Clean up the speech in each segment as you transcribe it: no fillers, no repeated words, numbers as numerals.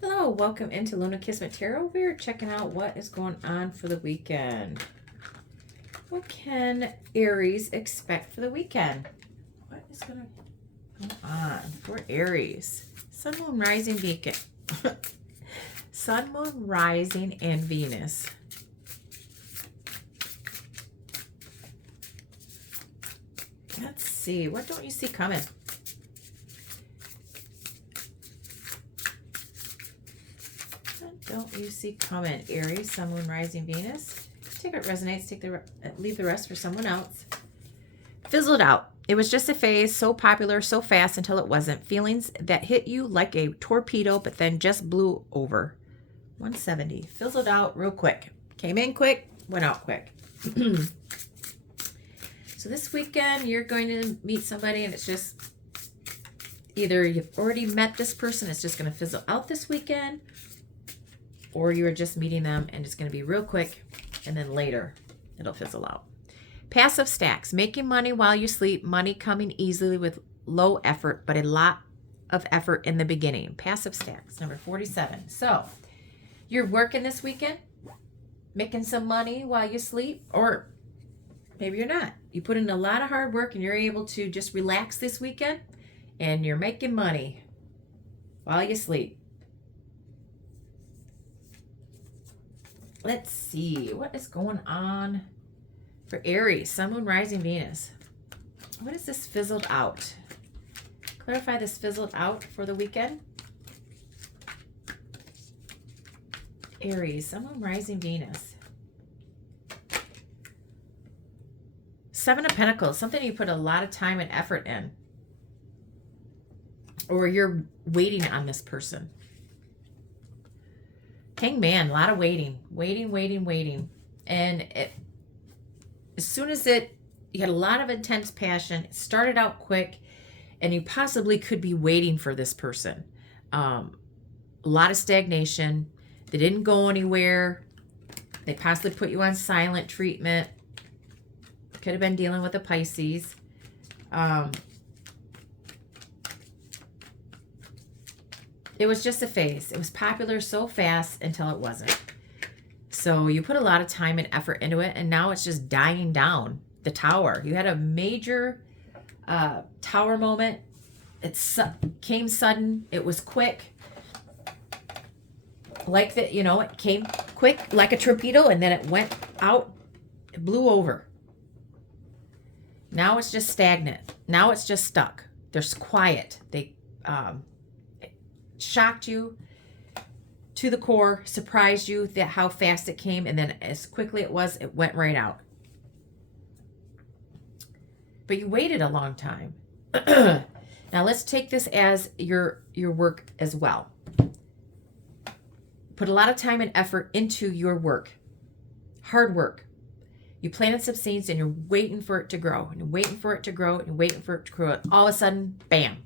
Hello, welcome into Luna Kismet Tarot. We're checking out what is going on for the weekend. What can Aries expect for the weekend? What is going to go on for Aries? Sun, Moon, Rising, Beacon. Sun, Moon, Rising, and Venus. Let's see. What don't you see coming? Don't you see coming, Aries, Sun, Moon, Rising, Venus? Take what resonates, leave the rest for someone else. Fizzled out. It was just a phase, so popular, so fast until it wasn't. Feelings that hit you like a torpedo, but then just blew over. 170. Fizzled out real quick. Came in quick, went out quick. So this weekend, you're going to meet somebody, and it's just either you've already met this person, it's just going to fizzle out this weekend, or you're just meeting them and it's going to be real quick, and then later it'll fizzle out. Passive stacks. Making money while you sleep. Money coming easily with low effort, but a lot of effort in the beginning. Passive stacks. Number 47. So you're working this weekend, making some money while you sleep, or maybe you're not. You put in a lot of hard work and you're able to just relax this weekend, and you're making money while you sleep. Let's see. What is going on for Aries? Sun, Moon, Rising, Venus. What is this fizzled out? Clarify this fizzled out for the weekend. Aries, Sun, Moon, Rising, Venus. Seven of Pentacles. Something you put a lot of time and effort in. Or you're waiting on this person. Hangman, a lot of waiting. And as soon as you had a lot of intense passion, it started out quick, and you possibly could be waiting for this person. A lot of stagnation. They didn't go anywhere. They possibly put you on silent treatment. Could have been dealing with a Pisces. It was just a phase. It was popular so fast until it wasn't. So you put a lot of time and effort into it, and now it's just dying down. The Tower. You had a major Tower moment. It came sudden. It was quick. Like that, it came quick like a torpedo, and then it went out. It blew over. Now it's just stagnant. Now it's just stuck. There's quiet. They shocked you to the core, surprised you that how fast it came, and then as quickly it went right out. But you waited a long time. Now let's take this as your work as well. Put a lot of time and effort into your work. Hard work. You planted some seeds and you're waiting for it to grow, and you're waiting for it to grow, and you're waiting for it to grow. All of a sudden, bam,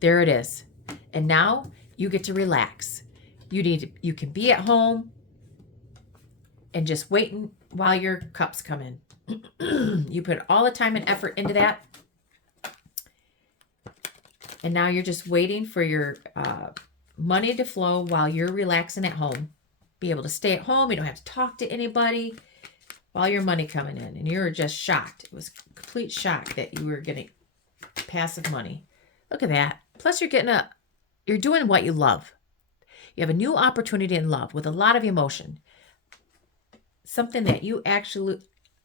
there it is. And now you get to relax. You can be at home and just waiting while your cups come in. You put all the time and effort into that. And now you're just waiting for your money to flow while you're relaxing at home. Be able to stay at home. You don't have to talk to anybody while your money coming in. And you're just shocked. It was a complete shock that you were getting passive money. Look at that. Plus you're doing what you love. You have a new opportunity in love with a lot of emotion. Something that you actually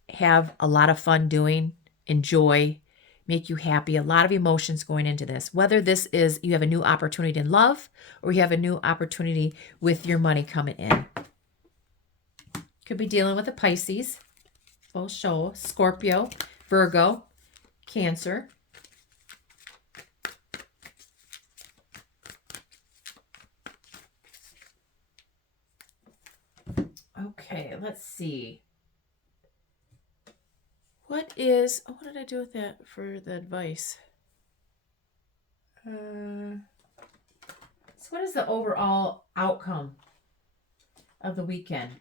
have a lot of fun doing, enjoy, make you happy. A lot of emotions going into this. Whether this is you have a new opportunity in love, or you have a new opportunity with your money coming in. Could be dealing with a Pisces, full show, Scorpio, Virgo, Cancer. Okay, let's see. What did I do with that for the advice? So what is the overall outcome of the weekend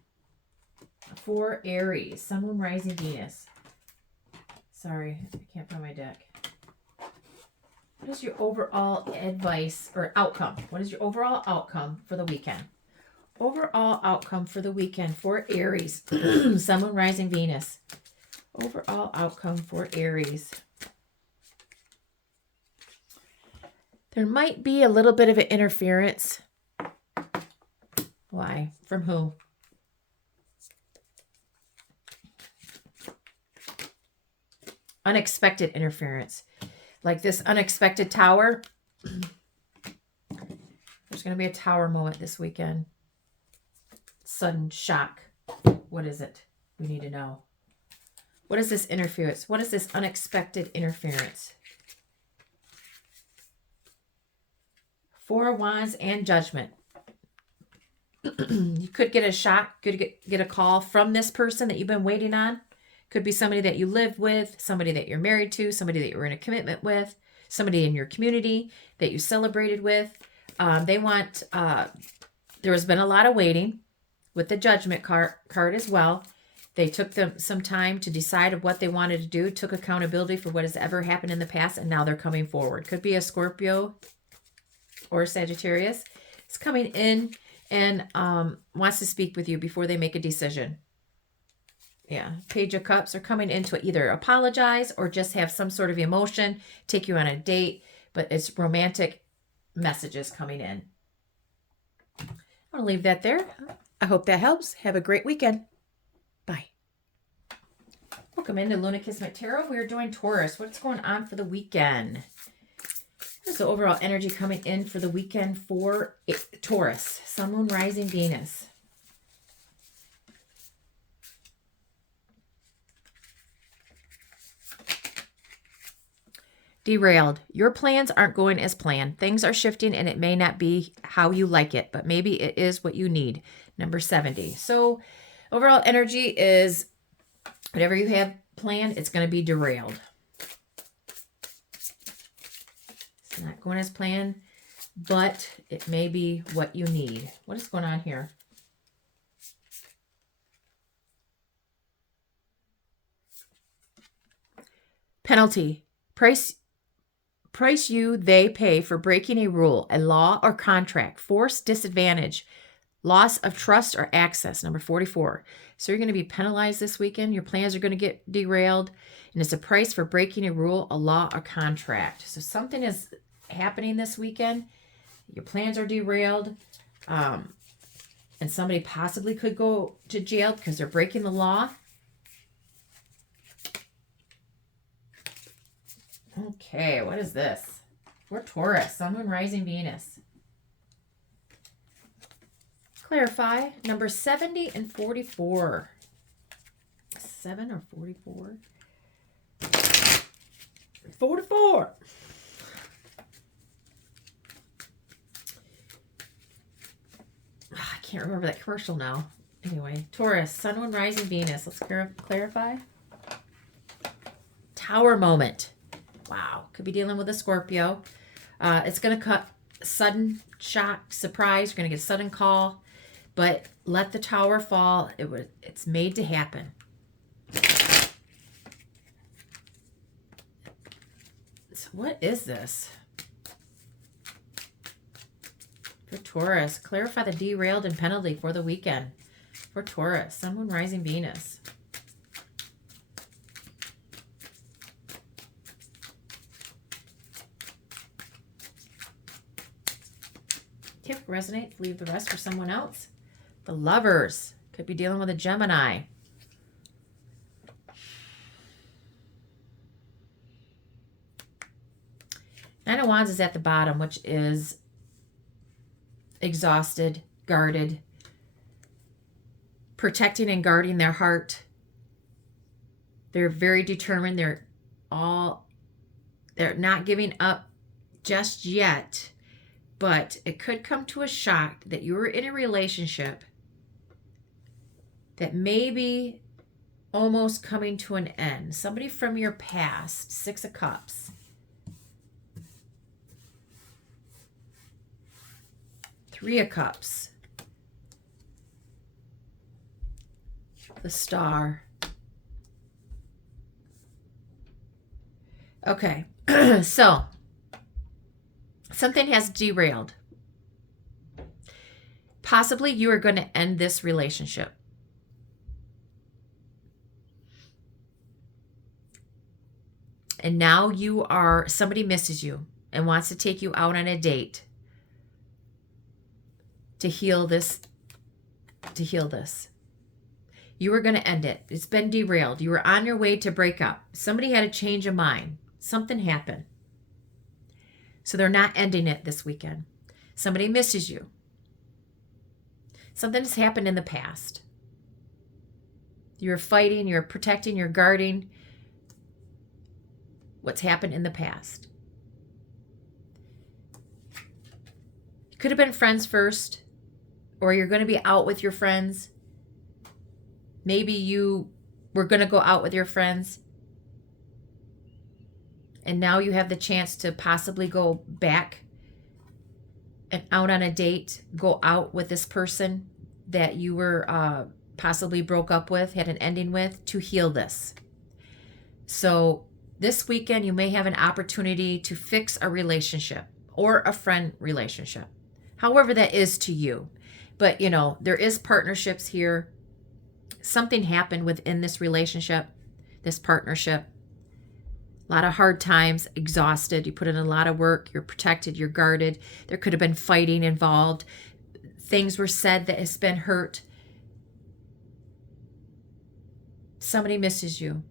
for Aries? Sun, Moon, Rising, Venus. Sorry, I can't find my deck. What is your overall advice or outcome? What is your overall outcome for the weekend? Overall outcome for the weekend for Aries. Sun, Moon, Rising, Venus. Overall outcome for Aries. There might be a little bit of an interference. Why? From who? Unexpected interference. Like this unexpected tower. There's going to be a tower moment this weekend. Sudden shock. What is it? We need to know. What is this interference? What is this unexpected interference? Four of Wands and Judgment. You could get a shock, could get a call from this person that you've been waiting on. Could be somebody that you live with, somebody that you're married to, somebody that you're in a commitment with, somebody in your community that you celebrated with. There has been a lot of waiting with the Judgment card as well. They took some time to decide what they wanted to do, took accountability for what has ever happened in the past, and now they're coming forward. Could be a Scorpio or Sagittarius. It's coming in and wants to speak with you before they make a decision. Yeah, Page of Cups are coming in to either apologize or just have some sort of emotion, take you on a date, but it's romantic messages coming in. I'll leave that there. I hope that helps. Have a great weekend. Bye. Welcome into Luna Kismet Tarot. We're doing Taurus. What's going on for the weekend? What's the overall energy coming in for the weekend for Taurus? Sun, Moon, Rising, Venus. Derailed. Your plans aren't going as planned. Things are shifting and it may not be how you like it, but maybe it is what you need. Number 70. So overall energy is whatever you have planned, it's going to be derailed. It's not going as planned, but it may be what you need. What is going on here? Penalty. Price you they pay for breaking a rule, a law or contract, force, disadvantage, loss of trust or access. Number 44. So you're going to be penalized this weekend. Your plans are going to get derailed. And it's a price for breaking a rule, a law, or contract. So something is happening this weekend. Your plans are derailed. And somebody possibly could go to jail because they're breaking the law. Okay, what is this? We're Taurus, Sun, Moon, Rising, Venus. Clarify, number 70 and 44. 7 or 44? 44. I can't remember that commercial now. Anyway, Taurus, Sun, Moon, Rising, Venus. Let's clarify. Tower moment. Wow. Could be dealing with a Scorpio. It's going to cut sudden shock, surprise. You're going to get a sudden call. But let the tower fall. It's made to happen. So what is this? For Taurus, clarify the derailed and penalty for the weekend. For Taurus, Sun, Moon, Rising, Venus. If resonates, leave the rest for someone else. The Lovers could be dealing with a Gemini. Nine of Wands is at the bottom, which is exhausted, guarded, protecting and guarding their heart. They're very determined. They're not giving up just yet. But it could come to a shock that you were in a relationship that may be almost coming to an end. Somebody from your past. 6 of Cups. 3 of Cups. The Star. Okay, so Something has derailed. Possibly you are going to end this relationship. And now somebody misses you and wants to take you out on a date to heal this. You were going to end it. It's been derailed. You were on your way to break up. Somebody had a change of mind. Something happened. So they're not ending it this weekend. Somebody misses you. Something has happened in the past. You're fighting, you're protecting, you're guarding what's happened in the past. You could have been friends first, or you're going to be out with your friends. Maybe you were going to go out with your friends, and now you have the chance to possibly go back and out on a date, go out with this person that you were possibly broke up with, had an ending with, to heal this. So this weekend, you may have an opportunity to fix a relationship or a friend relationship, however that is to you. But, there is partnerships here. Something happened within this relationship, this partnership. A lot of hard times, exhausted. You put in a lot of work. You're protected. You're guarded. There could have been fighting involved. Things were said that has been hurt. Somebody misses you.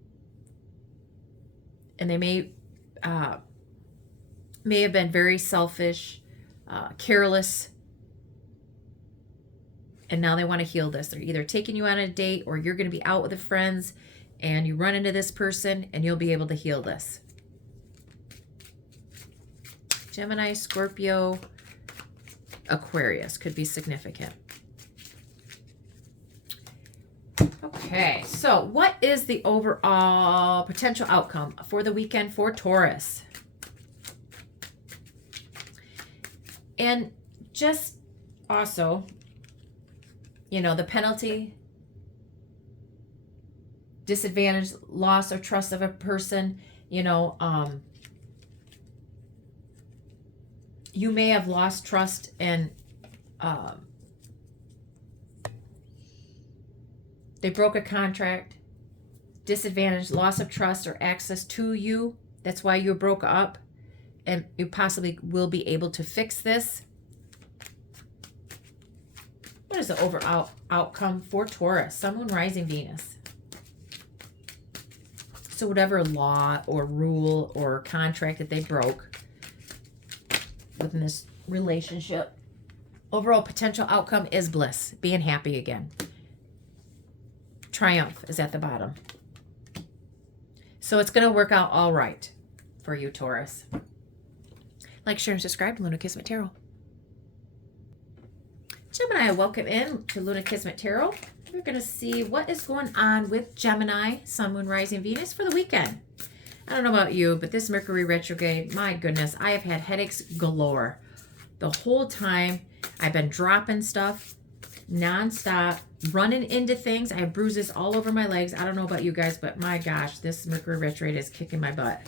And they may have been very selfish, careless. And now they want to heal this. They're either taking you on a date, or you're going to be out with the friends and you run into this person and you'll be able to heal this. Gemini, Scorpio, Aquarius could be significant. Okay, so what is the overall potential outcome for the weekend for Taurus? And just also, the penalty, disadvantage, loss of trust of a person, you may have lost trust and they broke a contract, disadvantage, loss of trust or access to you. That's why you broke up, and you possibly will be able to fix this. What is the overall outcome for Taurus? Sun, Moon, Rising, Venus. So whatever law or rule or contract that they broke within this relationship, overall potential outcome is bliss, being happy again. Triumph is at the bottom. So it's going to work out all right for you, Taurus. Like, share, and subscribe to Luna Kismet Tarot. Gemini, welcome in to Luna Kismet Tarot. We're going to see what is going on with Gemini, Sun, Moon, Rising, Venus for the weekend. I don't know about you, but this Mercury retrograde, my goodness, I have had headaches galore. The whole time I've been dropping stuff nonstop, running into things. I have bruises all over my legs. I don't know about you guys, but my gosh, this Mercury retrograde is kicking my butt.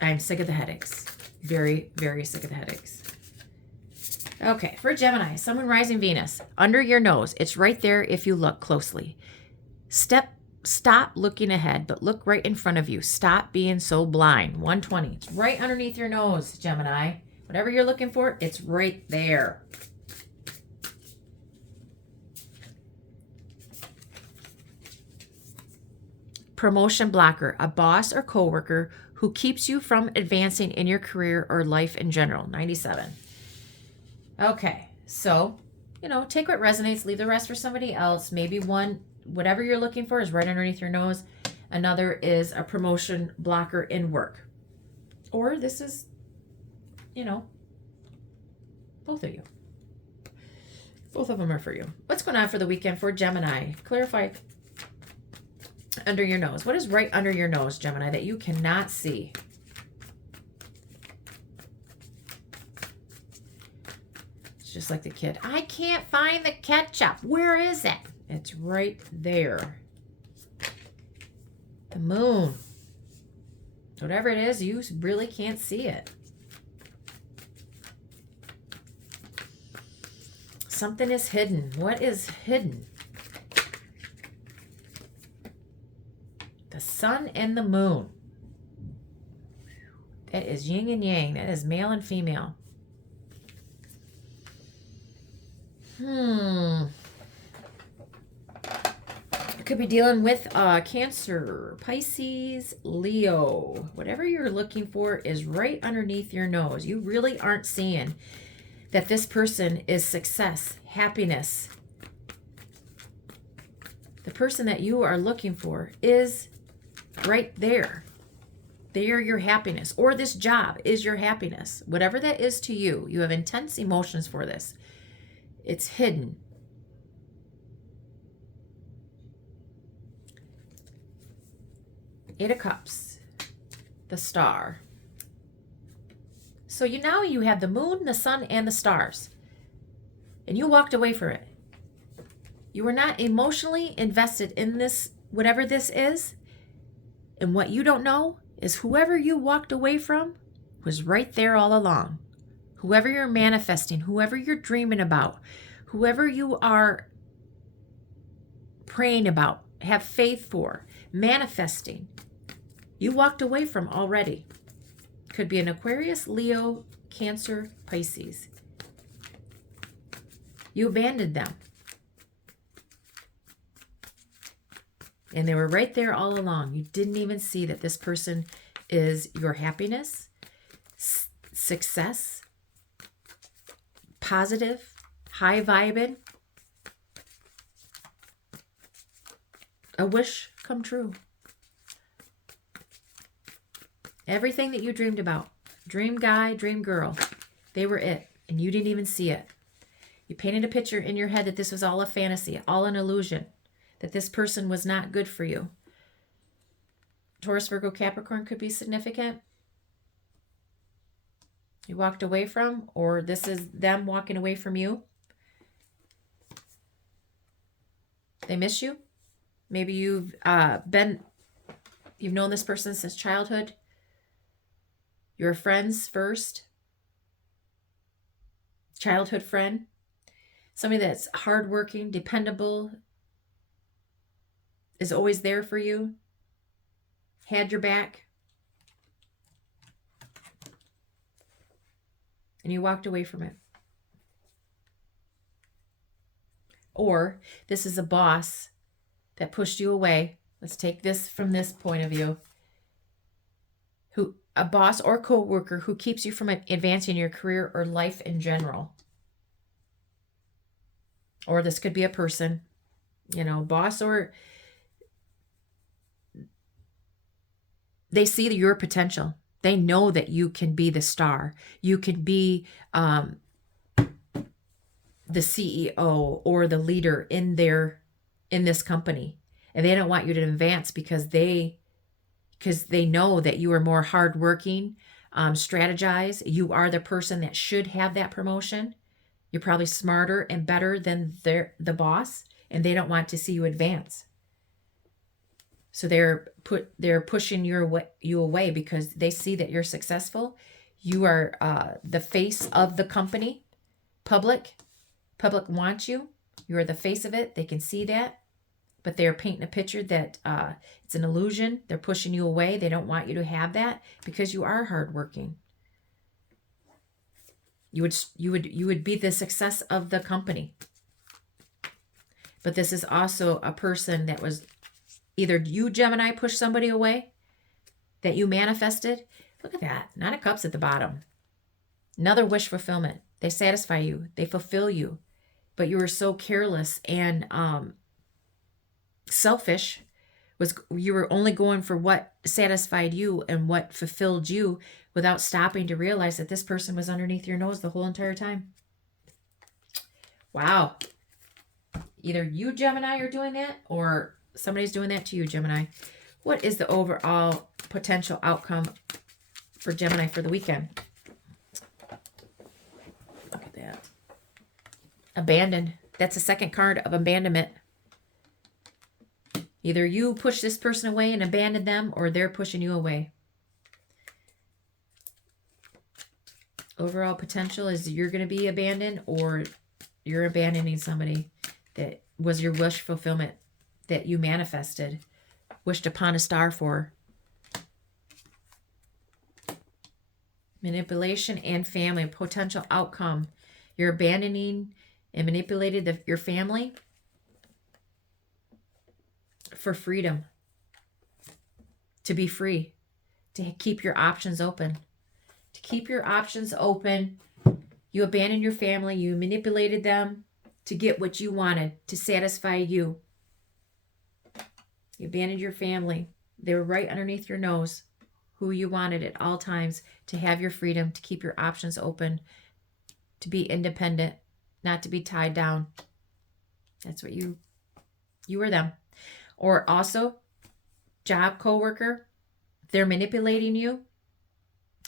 I'm sick of the headaches. Very, very sick of the headaches. Okay, for Gemini, Sun, Moon, Rising, Venus, under your nose. It's right there if you look closely. Stop looking ahead, but look right in front of you. Stop being so blind. 120. It's right underneath your nose, Gemini. Whatever you're looking for, it's right there. Promotion blocker, a boss or coworker who keeps you from advancing in your career or life in general. 97. Okay, so, take what resonates, leave the rest for somebody else. Maybe one, whatever you're looking for is right underneath your nose. Another is a promotion blocker in work. Or this is, both of you. Both of them are for you. What's going on for the weekend for Gemini? Clarify under your nose. What is right under your nose, Gemini, that you cannot see? It's just like the kid. I can't find the ketchup. Where is it? It's right there. The moon. Whatever it is, you really can't see it. Something is hidden. What is hidden? The sun and the moon. That is yin and yang. That is male and female. You could be dealing with Cancer, Pisces, Leo. Whatever you're looking for is right underneath your nose. You really aren't seeing that this person is success, happiness. The person that you are looking for is right there. They are your happiness, or this job is your happiness. Whatever that is to you, you have intense emotions for this. It's hidden. Eight of Cups, the Star. So now you have the moon, the sun, and the stars. And you walked away from it. You were not emotionally invested in this, whatever this is. And what you don't know is whoever you walked away from was right there all along. Whoever you're manifesting, whoever you're dreaming about, whoever you are praying about, have faith for, manifesting, you walked away from already. Could be an Aquarius, Leo, Cancer, Pisces. You abandoned them. And they were right there all along. You didn't even see that this person is your happiness, success, positive, high vibing, a wish come true. Everything that you dreamed about, dream guy, dream girl, they were it, and you didn't even see it. You painted a picture in your head that this was all a fantasy, all an illusion, that this person was not good for you. Taurus, Virgo, Capricorn could be significant. You walked away from, or this is them walking away from you. They miss you. Maybe you've known this person since childhood. You're friends first. Childhood friend. Somebody that's hardworking, dependable, is always there for you. Had your back. And you walked away from it. Or this is a boss that pushed you away. Let's take this from this point of view. A boss or co-worker who keeps you from advancing your career or life in general. Or this could be a person, boss, or they see your potential. They know that you can be the star. You can be the CEO or the leader in this company. And they don't want you to advance because they know that you are more hardworking, strategize. You are the person that should have that promotion. You're probably smarter and better than the boss, and they don't want to see you advance. So they're pushing you away because they see that you're successful. You are the face of the company. Public wants you. You are the face of it. They can see that. But they're painting a picture that it's an illusion. They're pushing you away. They don't want you to have that because you are hardworking. You would be the success of the company. But this is also a person that was either you, Gemini, pushed somebody away that you manifested. Look at that. Nine of Cups at the bottom. Another wish fulfillment. They satisfy you. They fulfill you. But you were so careless and selfish. You were only going for what satisfied you and what fulfilled you without stopping to realize that this person was underneath your nose the whole entire time. Wow. Either you, Gemini, are doing that, or somebody's doing that to you, Gemini. What is the overall potential outcome for Gemini for the weekend? Look at that. Abandoned. That's the second card of abandonment. Either you push this person away and abandon them, or they're pushing you away. overall potential is you're going to be abandoned, or you're abandoning somebody that was your wish fulfillment, that you manifested, wished upon a star for. Manipulation and family, potential outcome. You're abandoning and manipulated your family for freedom, to be free, to keep your options open. To keep your options open, you abandoned your family, you manipulated them to get what you wanted, to satisfy you. You abandoned your family. They were right underneath your nose, who you wanted at all times, to have your freedom, to keep your options open, to be independent, not to be tied down. That's what you were them. Or also, job coworker, they're manipulating you,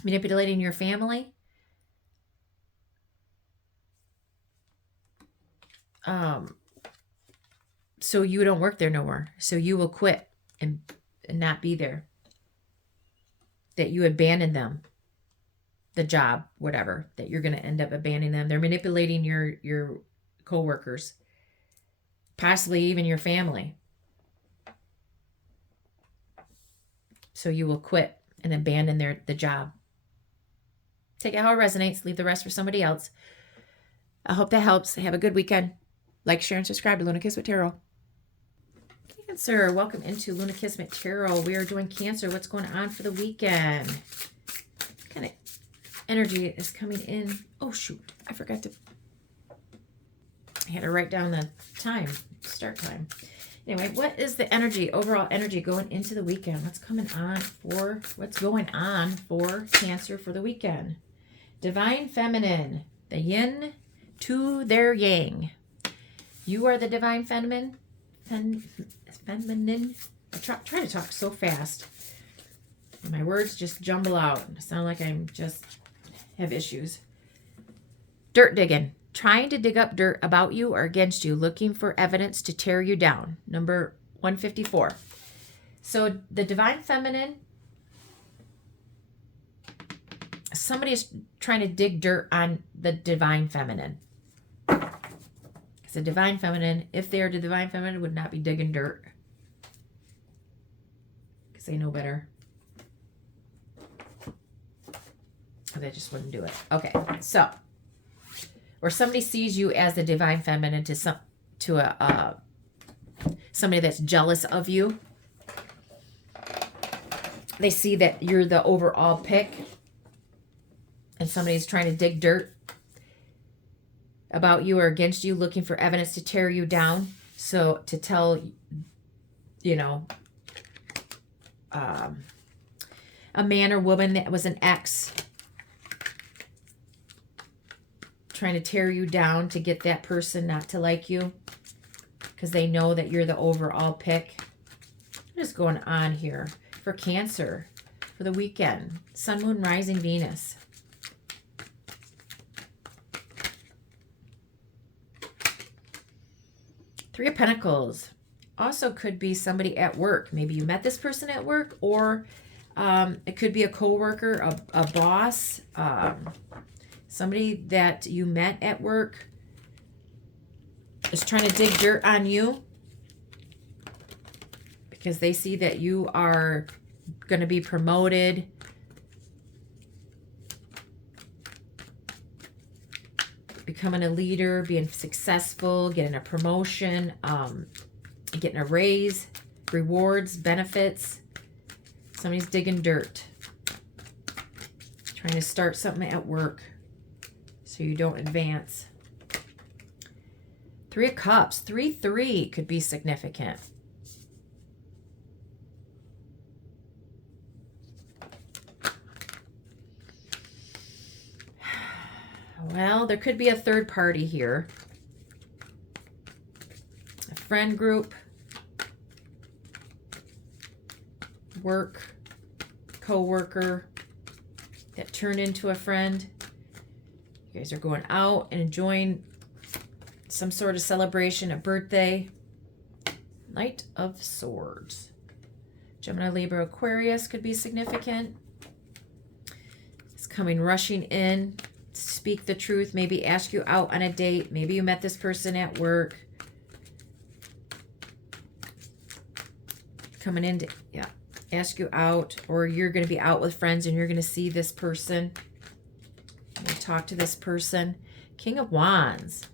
manipulating your family. So you don't work there no more. So you will quit and not be there. That you abandon them, the job, whatever, that you're going to end up abandoning them. They're manipulating your coworkers, possibly even your family. So you will quit and abandon the job. Take it how it resonates. Leave the rest for somebody else. I hope that helps. Have a good weekend. Like, share, and subscribe to Luna Kismet Tarot. Cancer, welcome into Luna Kismet Tarot. We are doing Cancer. What's going on for the weekend? What kind of energy is coming in? Oh, shoot. I forgot to... I had to write down the time, start time. Anyway, what is the energy, overall energy going into the weekend? What's going on for Cancer for the weekend? Divine Feminine, the yin to their yang. You are the Divine Feminine. Feminine. I try to talk so fast, and my words just jumble out. I sound like I'm just have issues. Dirt digging. Trying to dig up dirt about you or against you, looking for evidence to tear you down. Number 154. So the Divine Feminine, somebody is trying to dig dirt on the Divine Feminine. Because the Divine Feminine, if they are the Divine Feminine, would not be digging dirt. Because they know better. They just wouldn't do it. Okay, so... or somebody sees you as the Divine Feminine to somebody that's jealous of you. They see that you're the overall pick, and somebody's trying to dig dirt about you or against you, looking for evidence to tear you down. So to tell, a man or woman that was an ex, trying to tear you down to get that person not to like you because they know that you're the overall pick. What is going on here for Cancer for the weekend? Sun, Moon, Rising, Venus. Three of Pentacles. Also could be somebody at work. Maybe you met this person at work, or it could be a coworker, a boss, somebody that you met at work is trying to dig dirt on you because they see that you are going to be promoted. Becoming a leader, being successful, getting a promotion, getting a raise, rewards, benefits. Somebody's digging dirt. Trying to start something at work so you don't advance. Three of Cups. 3-3 could be significant. Well, there could be a third party here. A friend group. Work. Co-worker that turned into a friend. You guys are going out and enjoying some sort of celebration, a birthday. Knight of Swords. Gemini, Libra, Aquarius could be significant. It's coming rushing in. speak the truth, maybe ask you out on a date. Maybe you met this person at work. Coming in to, yeah, ask you out, or you're going to be out with friends and you're going to see this person. We'll talk to this person. King of Wands.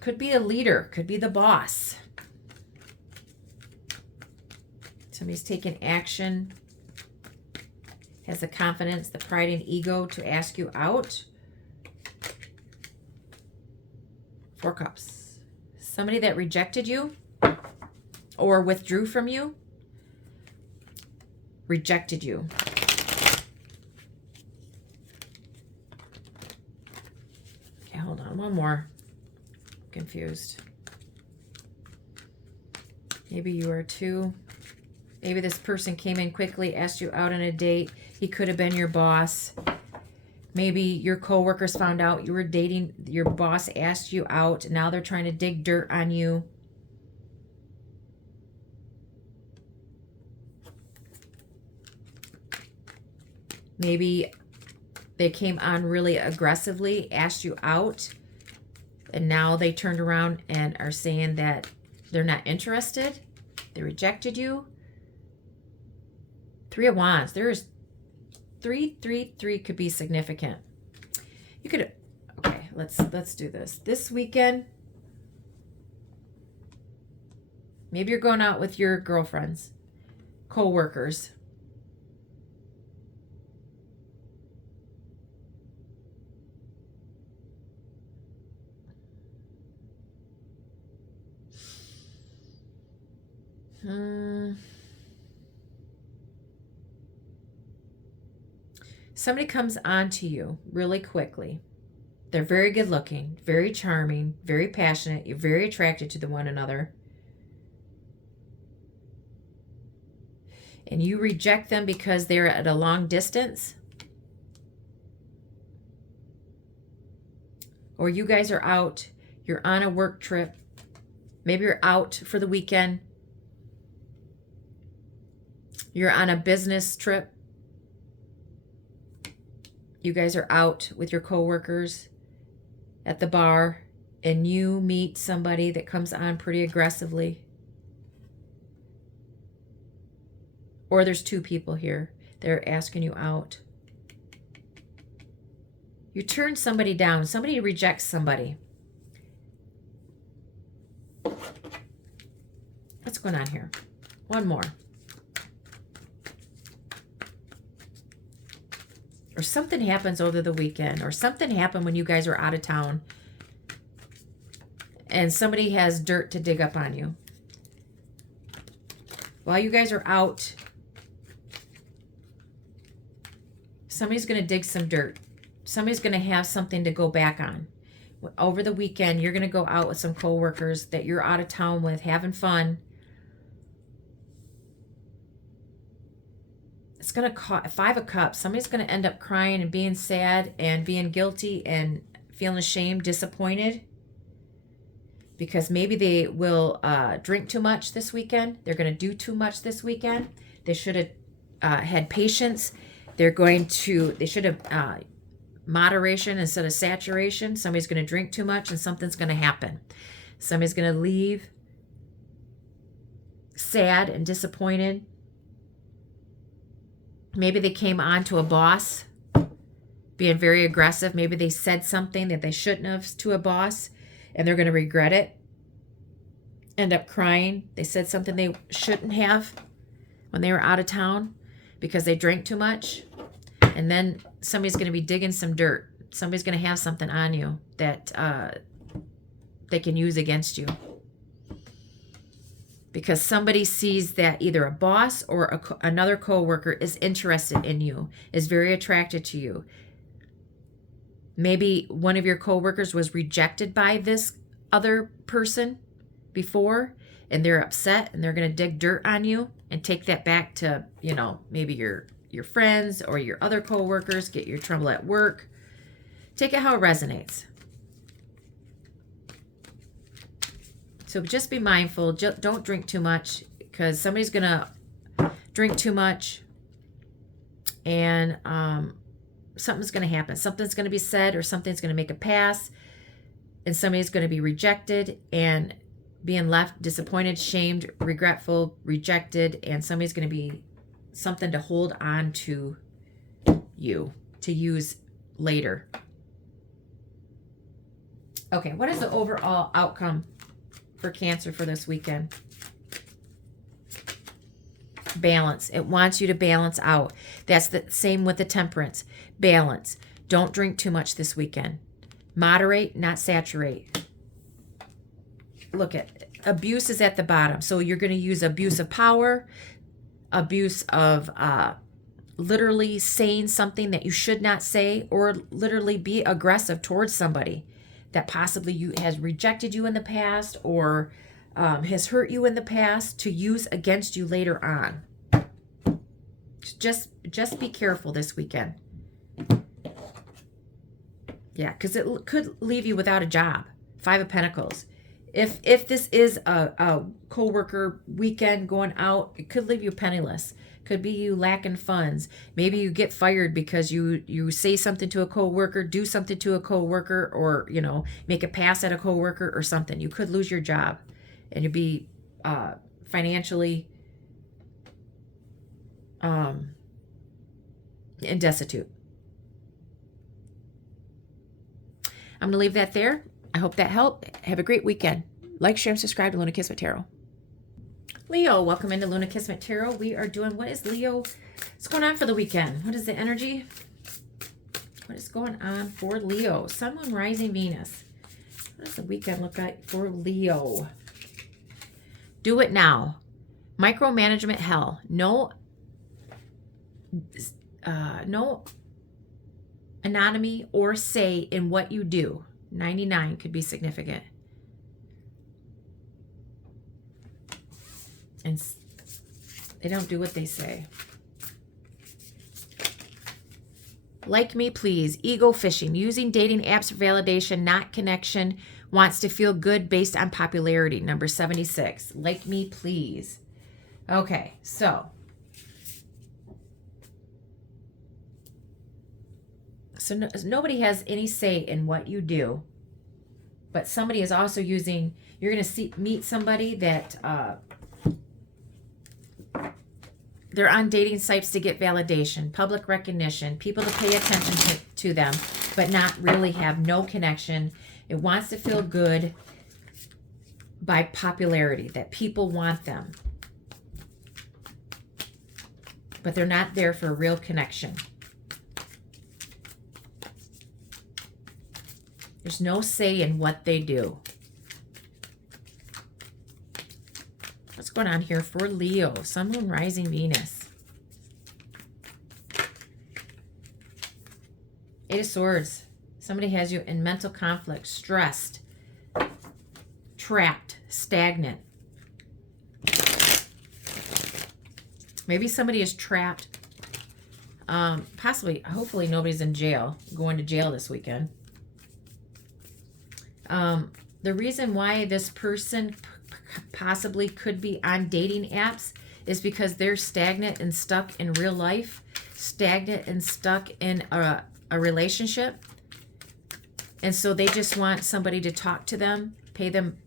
Could be a leader, could be the boss. Somebody's taking action, has the confidence, the pride and ego to ask you out. 4 Cups. Somebody that rejected you or withdrew from you, rejected you. Okay, hold on, one more. Confused. Maybe you are too. Maybe this person came in quickly, asked you out on a date. He could have been your boss. Maybe your coworkers found out you were dating, your boss asked you out. Now they're trying to dig dirt on you. Maybe they came on really aggressively, asked you out, and now they turned around and are saying that they're not interested. They rejected you. 3 of Wands. There's 3 could be significant. You could, okay, let's do this. This weekend, maybe you're going out with your girlfriends, co-workers. Somebody comes on to you really quickly. They're very good looking, very charming, very passionate. You're very attracted to one another. And you reject them because they're at a long distance. Or you guys are out. You're on a work trip. Maybe you're out for the weekend. You're on a business trip. You guys are out with your coworkers at the bar, and you meet somebody that comes on pretty aggressively. Or there's 2 people here. They're asking you out. You turn somebody down. Somebody rejects somebody. What's going on here? One more. Or something happens over the weekend, or something happened when you guys were out of town and somebody has dirt to dig up on you. While you guys are out, somebody's going to dig some dirt. Somebody's going to have something to go back on. Over the weekend, you're going to go out with some coworkers that you're out of town with, having fun. It's going to cost 5 of Cups. Somebody's going to end up crying and being sad and being guilty and feeling ashamed, disappointed. Because maybe they will drink too much this weekend. They're going to do too much this weekend. They should have had patience. They should have moderation instead of saturation. Somebody's going to drink too much and something's going to happen. Somebody's going to leave sad and disappointed. Maybe they came on to a boss being very aggressive. Maybe they said something that they shouldn't have to a boss, and they're going to regret it. End up crying. They said something they shouldn't have when they were out of town because they drank too much. And then somebody's going to be digging some dirt. Somebody's going to have something on you that they can use against you. Because somebody sees that either a boss or another coworker is interested in you, is very attracted to you. Maybe one of your coworkers was rejected by this other person before, and they're upset, and they're going to dig dirt on you and take that back to, maybe your friends or your other coworkers, get your trouble at work. Take it how it resonates. So just be mindful. Don't drink too much, because somebody's going to drink too much and something's going to happen. Something's going to be said, or something's going to make a pass, and somebody's going to be rejected and being left disappointed, shamed, regretful, rejected, and somebody's going to be something to hold on to you to use later. Okay, what is the overall outcome for Cancer for this weekend? Balance. It wants you to balance out. That's the same with the Temperance. Balance. Don't drink too much this weekend. Moderate, not saturate. Look at abuse is at the bottom. So you're going to use abuse of power, abuse of literally saying something that you should not say, or literally be aggressive towards somebody that possibly has rejected you in the past, or has hurt you in the past, to use against you later on. Just be careful this weekend. Yeah, because it could leave you without a job. 5 of Pentacles. If this is a co-worker weekend going out, it could leave you penniless. Could be you lacking funds. Maybe you get fired because you say something to a co-worker, do something to a co-worker, or make a pass at a co-worker or something. You could lose your job, and you'd be financially and destitute. I'm going to leave that there. I hope that helped. Have a great weekend. Like, share, and subscribe to Luna Kismet Tarot. Leo, welcome into Luna Kismet Tarot. We are doing, what is Leo? What's going on for the weekend? What is the energy? What is going on for Leo? Sun, Moon, Rising, Venus. What does the weekend look like for Leo? Do it now. Micromanagement hell. No anonymity or say in what you do. 99 could be significant. And they don't do what they say. Like me, please. Ego fishing. Using dating apps for validation, not connection. Wants to feel good based on popularity. Number 76. Like me, please. Okay, so nobody has any say in what you do, but somebody is also using, you're going to meet somebody that they're on dating sites to get validation, public recognition, people to pay attention to them, but not really have no connection. It wants to feel good by popularity, that people want them, but they're not there for a real connection. There's no say in what they do. What's going on here for Leo? Sun, Moon, Rising, Venus. 8 of Swords. Somebody has you in mental conflict, stressed, trapped, stagnant. Maybe somebody is trapped. Possibly, hopefully nobody's in jail, going to jail this weekend. The reason why this person possibly could be on dating apps is because they're stagnant and stuck in real life, stagnant and stuck in a relationship. And so they just want somebody to talk to them, pay them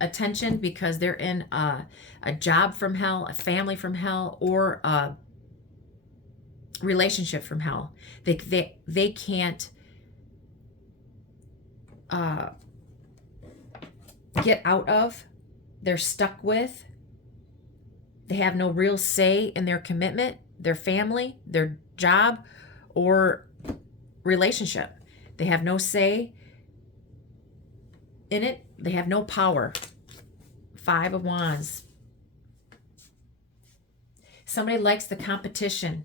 attention, because they're in a job from hell, a family from hell, or a relationship from hell. They can't get out of, they're stuck with. They have no real say in their commitment, their family, their job, or relationship. They have no say in it. They have no power. 5 of Wands. Somebody likes the competition,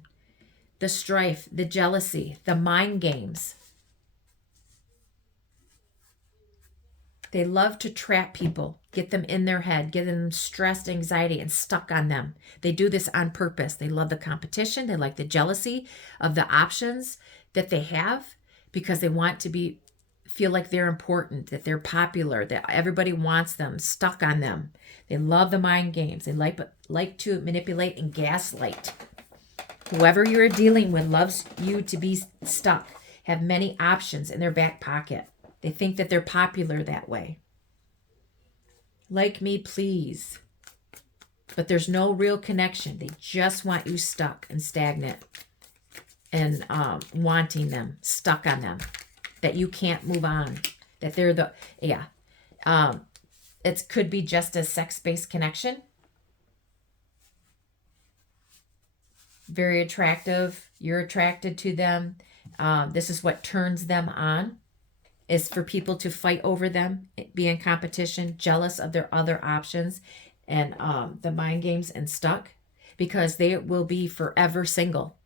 the strife, the jealousy, the mind games. They love to trap people, get them in their head, get them stressed, anxiety, and stuck on them. They do this on purpose. They love the competition. They like the jealousy of the options that they have, because they want to feel like they're important, that they're popular, that everybody wants them, stuck on them. They love the mind games. They like to manipulate and gaslight. Whoever you're dealing with loves you to be stuck, have many options in their back pocket. They think that they're popular that way. Like me, please. But there's no real connection. They just want you stuck and stagnant and wanting them, stuck on them, that you can't move on, that they're the, yeah. It could be just a sex-based connection. Very attractive. You're attracted to them. This is what turns them on, is for people to fight over them, be in competition, jealous of their other options, and the mind games and stuck, because they will be forever single,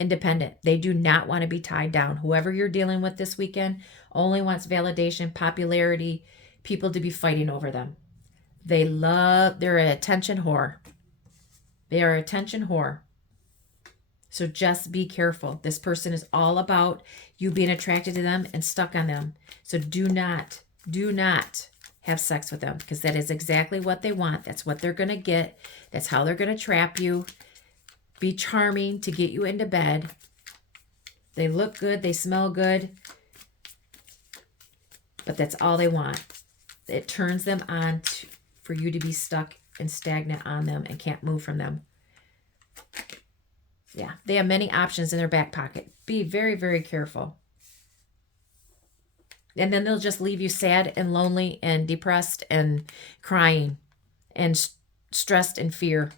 independent. They do not want to be tied down. Whoever you're dealing with this weekend only wants validation, popularity, people to be fighting over them. They're an attention whore. They are attention whore. So just be careful. This person is all about you being attracted to them and stuck on them. So do not have sex with them, because that is exactly what they want. That's what they're going to get. That's how they're going to trap you. Be charming to get you into bed. They look good. They smell good. But that's all they want. It turns them on for you to be stuck and stagnant on them and can't move from them. Yeah, they have many options in their back pocket. Be very, very careful. And then they'll just leave you sad and lonely and depressed and crying and stressed and fear.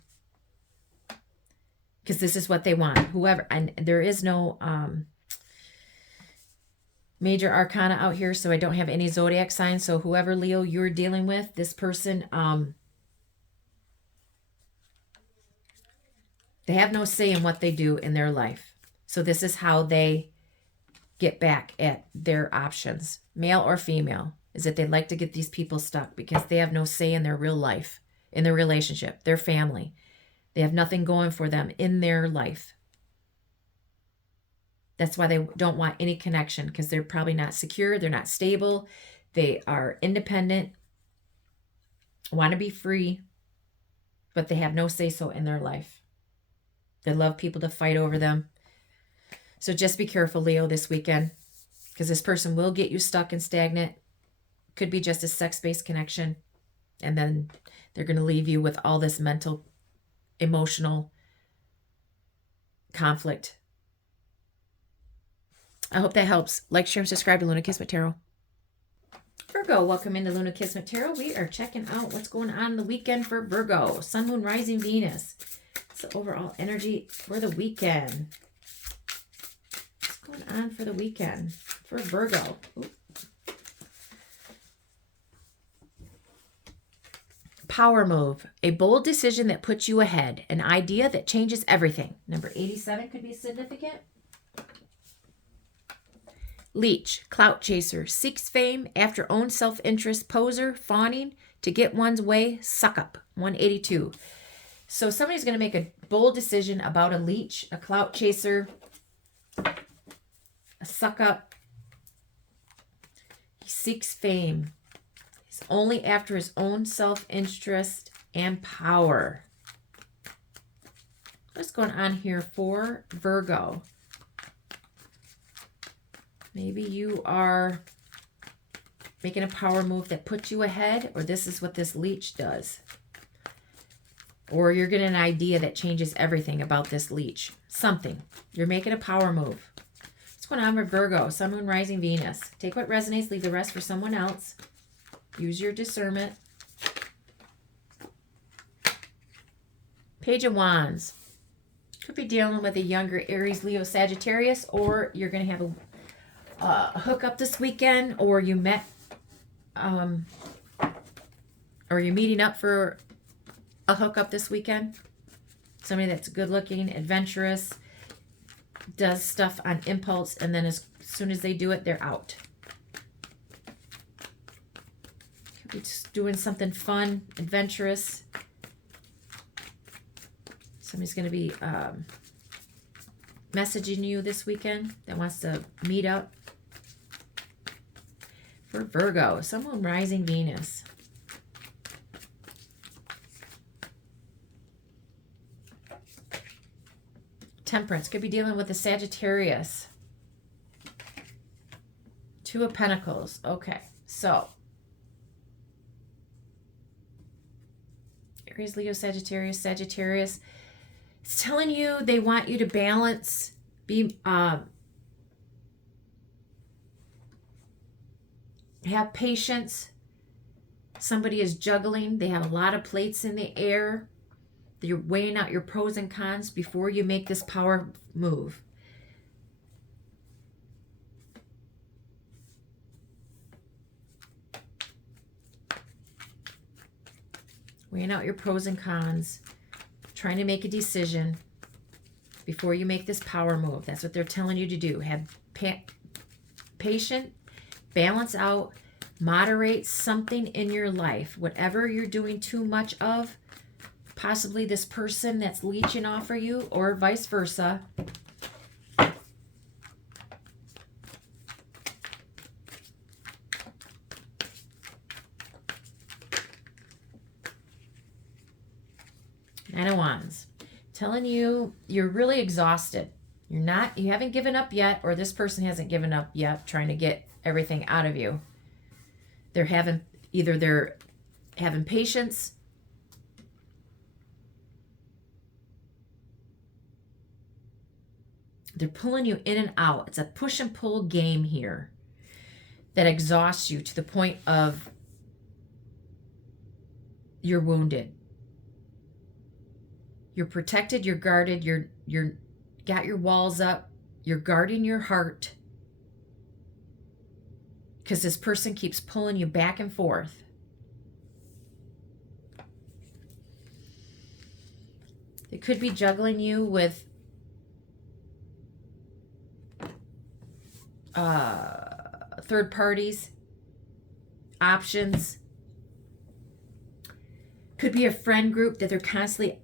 Because this is what they want. Whoever, and there is no major arcana out here, so I don't have any zodiac signs. So whoever, Leo, you're dealing with, this person, they have no say in what they do in their life. So this is how they get back at their options, male or female, is that they like to get these people stuck because they have no say in their real life, in their relationship, their family. They have nothing going for them in their life. That's why they don't want any connection, because they're probably not secure. They're not stable. They are independent, want to be free, but they have no say-so in their life. They love people to fight over them. So just be careful, Leo, this weekend, because this person will get you stuck and stagnant. Could be just a sex-based connection, and then they're going to leave you with all this mental, emotional conflict. I hope that helps. Like, share, and subscribe to Luna Kismet Tarot. Virgo, welcome into Luna Kismet Tarot. We are checking out what's going on in the weekend for Virgo. Sun, Moon, Rising, Venus. What's the overall energy for the weekend? What's going on for the weekend for Virgo? Ooh. Power move. A bold decision that puts you ahead. An idea that changes everything. Number 87 could be significant. Leech, clout chaser, seeks fame after own self-interest, poser, fawning to get one's way, suck up. 182. So somebody's going to make a bold decision about a leech, a clout chaser, a suck up. He seeks fame. He's only after his own self-interest and power. What's going on here for Virgo? Maybe you are making a power move that puts you ahead, or this is what this leech does. Or you're getting an idea that changes everything about this leech. Something. You're making a power move. What's going on with Virgo? Sun, Moon, Rising, Venus. Take what resonates, leave the rest for someone else. Use your discernment. Page of Wands. Could be dealing with a younger Aries, Leo, Sagittarius, or you're going to have a hookup this weekend, or you met, or you're meeting up for a hookup this weekend. Somebody that's good looking, adventurous, does stuff on impulse, and then as soon as they do it, they're out. Could be just doing something fun, adventurous. Somebody's going to be messaging you this weekend that wants to meet up. For Virgo, Sun, Moon, Rising, Venus. Temperance. Could be dealing with a Sagittarius. Two of Pentacles. Okay, so Aries, Leo, Sagittarius. Sagittarius. It's telling you they want you to balance, have patience. Somebody is juggling. They have a lot of plates in the air. You're weighing out your pros and cons before you make this power move. Weighing out your pros and cons. Trying to make a decision before you make this power move. That's what they're telling you to do. Have patience, balance out, moderate something in your life. Whatever you're doing too much of, possibly this person that's leeching off of you or vice versa. Nine of Wands. Telling you you're really exhausted. You haven't given up yet, or this person hasn't given up yet trying to get everything out of you. They're having patience. They're pulling you in and out. It's a push and pull game here that exhausts you to the point of you're wounded. You're protected, you're guarded, you're got your walls up, you're guarding your heart because this person keeps pulling you back and forth. They could be juggling you with third parties, options. Could be a friend group that they're constantly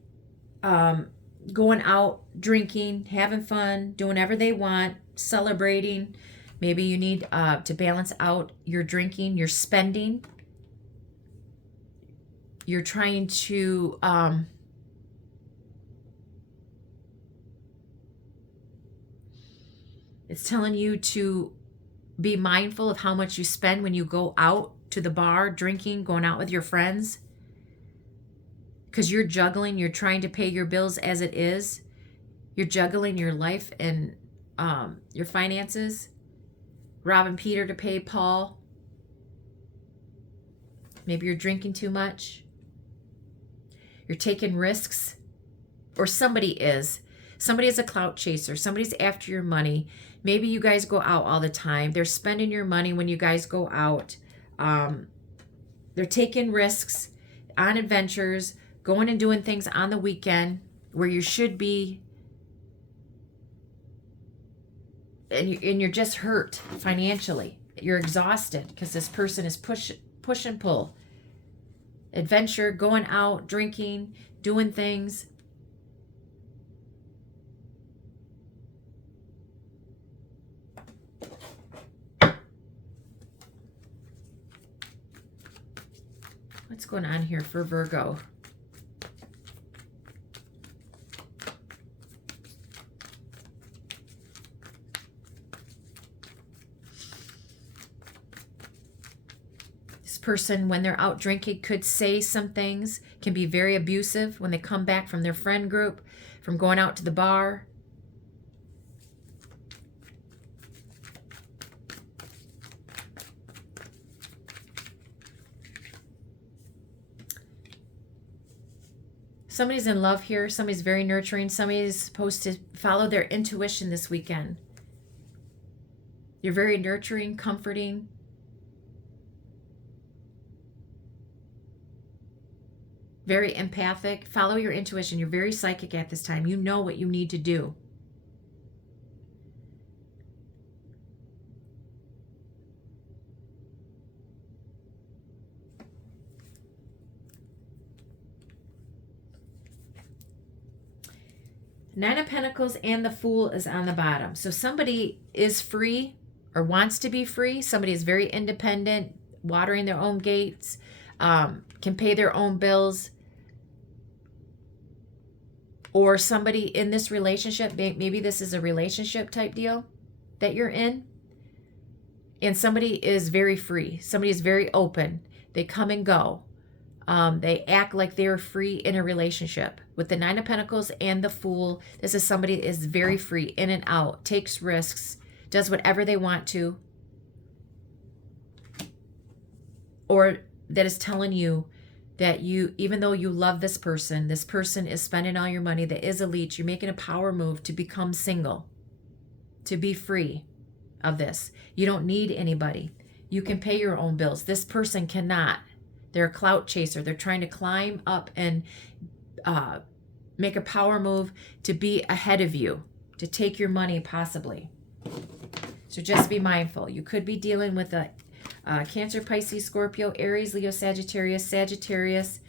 going out, drinking, having fun, doing whatever they want, celebrating. Maybe you need to balance out your drinking, your spending. You're trying to it's telling you to be mindful of how much you spend when you go out to the bar, drinking, going out with your friends. Because you're juggling, you're trying to pay your bills as it is. You're juggling your life and your finances. Robbing Peter to pay Paul. Maybe you're drinking too much. You're taking risks. Or somebody is. Somebody is a clout chaser. Somebody's after your money. Maybe you guys go out all the time. They're spending your money when you guys go out. They're taking risks on adventures, going and doing things on the weekend where you should be, and you're just hurt financially. You're exhausted because this person is push and pull. Adventure, going out, drinking, doing things. What's going on here for Virgo? Person, when they're out drinking, could say some things, can be very abusive when they come back from their friend group, from going out to the bar. Somebody's in love here. Somebody's very nurturing. Somebody's supposed to follow their intuition this weekend. You're very nurturing, comforting. Very empathic. Follow your intuition. You're very psychic at this time. You know what you need to do. Nine of Pentacles and the Fool is on the bottom. So somebody is free or wants to be free. Somebody is very independent, watering their own gates, can pay their own bills. Or somebody in this relationship, maybe this is a relationship type deal that you're in, and somebody is very free. Somebody is very open. They come and go. They act like they're free in a relationship. With the Nine of Pentacles and the Fool, this is somebody that is very free, in and out, takes risks, does whatever they want to. Or that is telling you that you, even though you love this person is spending all your money, that is a leech. You're making a power move to become single, to be free of this. You don't need anybody. You can pay your own bills. This person cannot. They're a clout chaser. They're trying to climb up and make a power move to be ahead of you, to take your money possibly. So just be mindful. You could be dealing with a Cancer, Pisces, Scorpio, Aries, Leo, Sagittarius.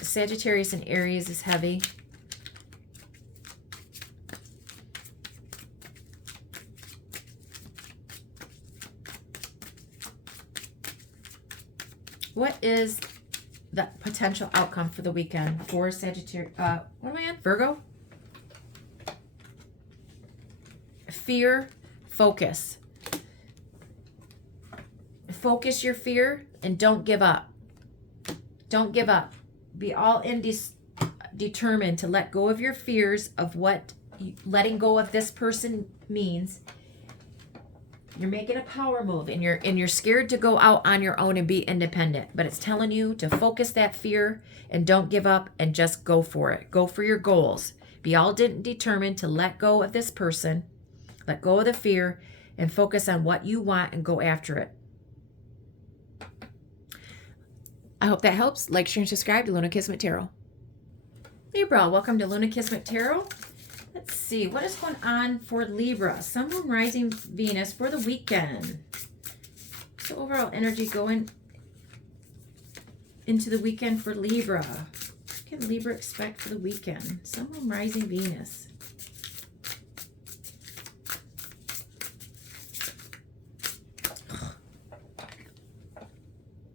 Sagittarius and Aries is heavy. What is the potential outcome for the weekend for Sagittarius? What am I on? Virgo? Fear, focus. Focus your fear and don't give up. Don't give up. Be all determined to let go of your fears of what letting go of this person means. You're making a power move, and you're scared to go out on your own and be independent. But it's telling you to focus that fear and don't give up and just go for it. Go for your goals. Be all determined to let go of this person, let go of the fear, and focus on what you want and go after it. I hope that helps. Like, share, and subscribe to Luna Kismet Tarot. Libra, welcome to Luna Kismet Tarot. Let's see, what is going on for Libra? Sun, Moon, Rising, Venus for the weekend. So overall energy going into the weekend for Libra. What can Libra expect for the weekend? Sun, Moon, Rising, Venus.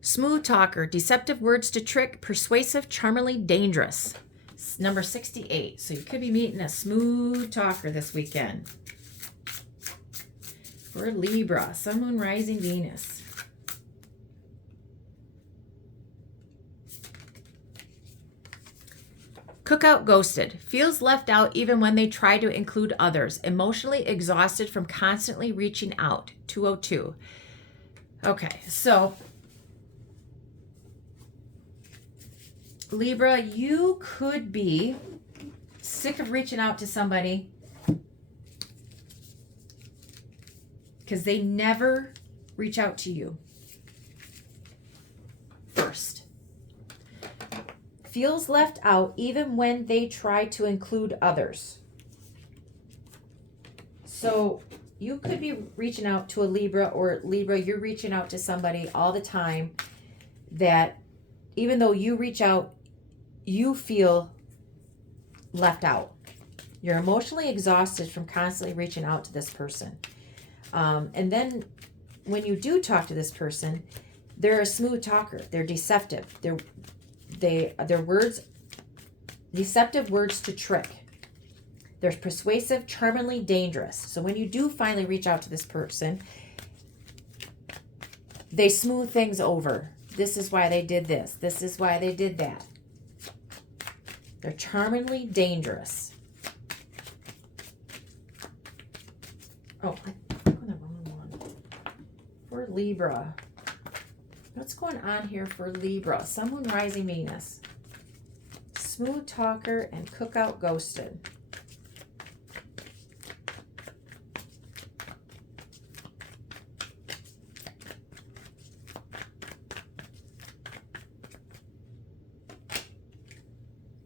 Smooth talker, deceptive words to trick, persuasive, charmingly dangerous. Number 68. So you could be meeting a smooth talker this weekend. For Libra, Sun, Moon, Rising, Venus. Cookout ghosted. Feels left out even when they try to include others. Emotionally exhausted from constantly reaching out. 202. Okay, so Libra, you could be sick of reaching out to somebody because they never reach out to you first. Feels left out even when they try to include others. So you could be reaching out to a Libra, or Libra, you're reaching out to somebody all the time that even though you reach out, you feel left out. You're emotionally exhausted from constantly reaching out to this person. And then when you do talk to this person, they're a smooth talker. They're deceptive. They're words, deceptive words to trick. They're persuasive, charmingly dangerous. So when you do finally reach out to this person, they smooth things over. This is why they did this. This is why they did that. They're charmingly dangerous. Oh, I put the wrong one. For Libra. What's going on here for Libra? Sun, Moon, Rising, Venus. Smooth talker and cookout ghosted.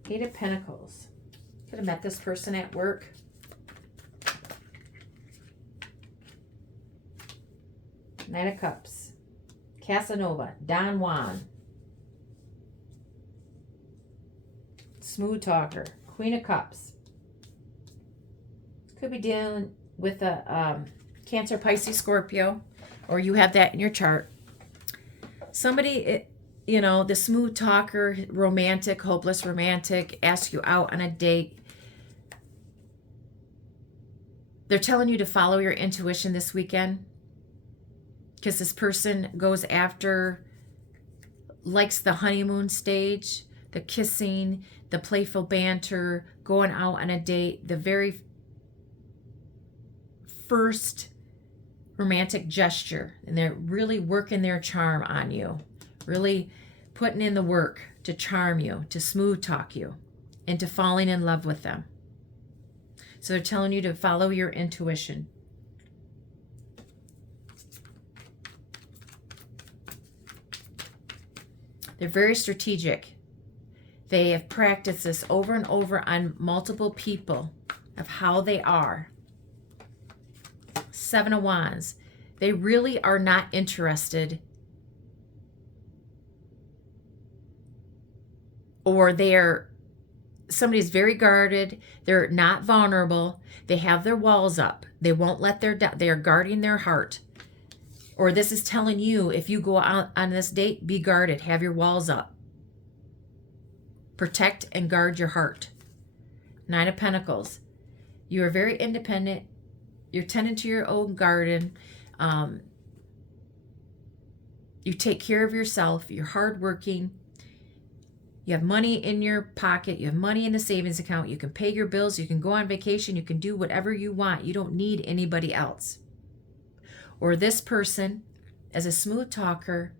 Eight of Pentacles. Could have met this person at work. Nine of Cups. Casanova. Don Juan. Smooth talker. Queen of Cups. Could be dealing with a Cancer, Pisces, Scorpio, or you have that in your chart. Somebody, you know, the smooth talker, romantic, hopeless romantic, ask you out on a date. They're telling you to follow your intuition this weekend, because this person goes after, likes the honeymoon stage, the kissing, the playful banter, going out on a date, the very first romantic gesture. And they're really working their charm on you, really putting in the work to charm you, to smooth talk you into falling in love with them. So they're telling you to follow your intuition. They're very strategic. They have practiced this over and over on multiple people of how they are. Seven of Wands. They really are not interested, or somebody's very guarded. They're not vulnerable. They have their walls up. They won't let they are guarding their heart. Or this is telling you, if you go out on this date, be guarded. Have your walls up. Protect and guard your heart. Nine of Pentacles. You are very independent. You're tending to your own garden. You take care of yourself. You're hardworking. You have money in your pocket. You have money in the savings account. You can pay your bills. You can go on vacation. You can do whatever you want. You don't need anybody else. Or this person, as a smooth talker,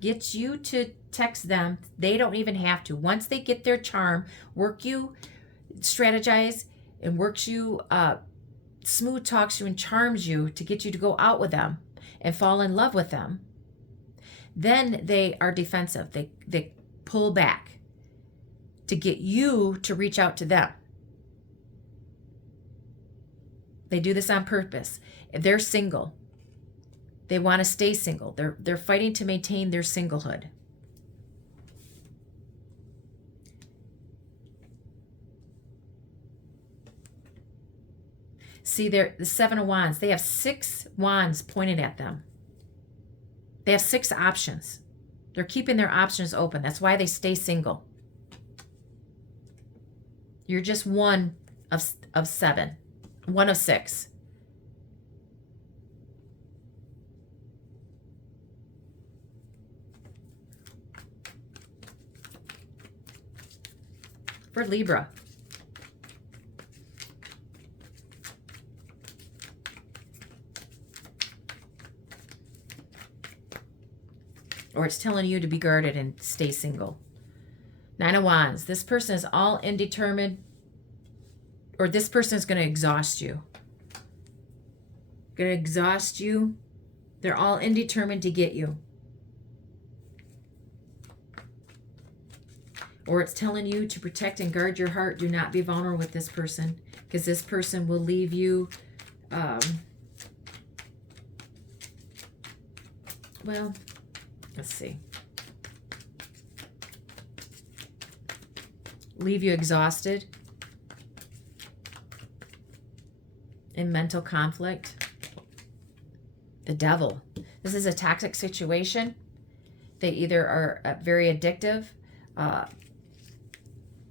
gets you to text them. They don't even have to. Once they get their charm, strategize and works you, smooth talks you and charms you to get you to go out with them and fall in love with them, then they are defensive. They pull back to get you to reach out to them. They do this on purpose. If they're single, they want to stay single. They're fighting to maintain their singlehood. See, the Seven of Wands. They have 6 wands pointed at them. They have 6 options. They're keeping their options open. That's why they stay single. You're just one of 7. One of 6. For Libra. Or it's telling you to be guarded and stay single. 9 of Wands. This person is all indeterminate, or this person is going to exhaust you. Going to exhaust you. They're all indeterminate to get you. Or it's telling you to protect and guard your heart. Do not be vulnerable with this person, because this person will leave you, well, let's see. Leave you exhausted, in mental conflict. The Devil. This is a toxic situation. They either are very addictive,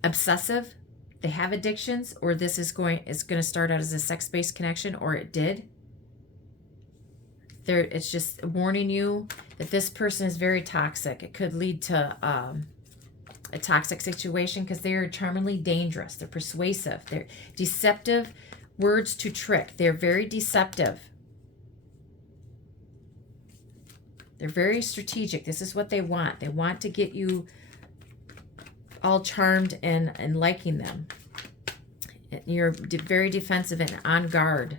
obsessive, they have addictions, or this is going to start out as a sex-based connection, or it did. It's just warning you that this person is very toxic. It could lead to a toxic situation, because they are charmingly dangerous. They're persuasive. They're deceptive, words to trick. They're very deceptive. They're very strategic. This is what they want. They want to get you all charmed and liking them. You're very defensive and on guard.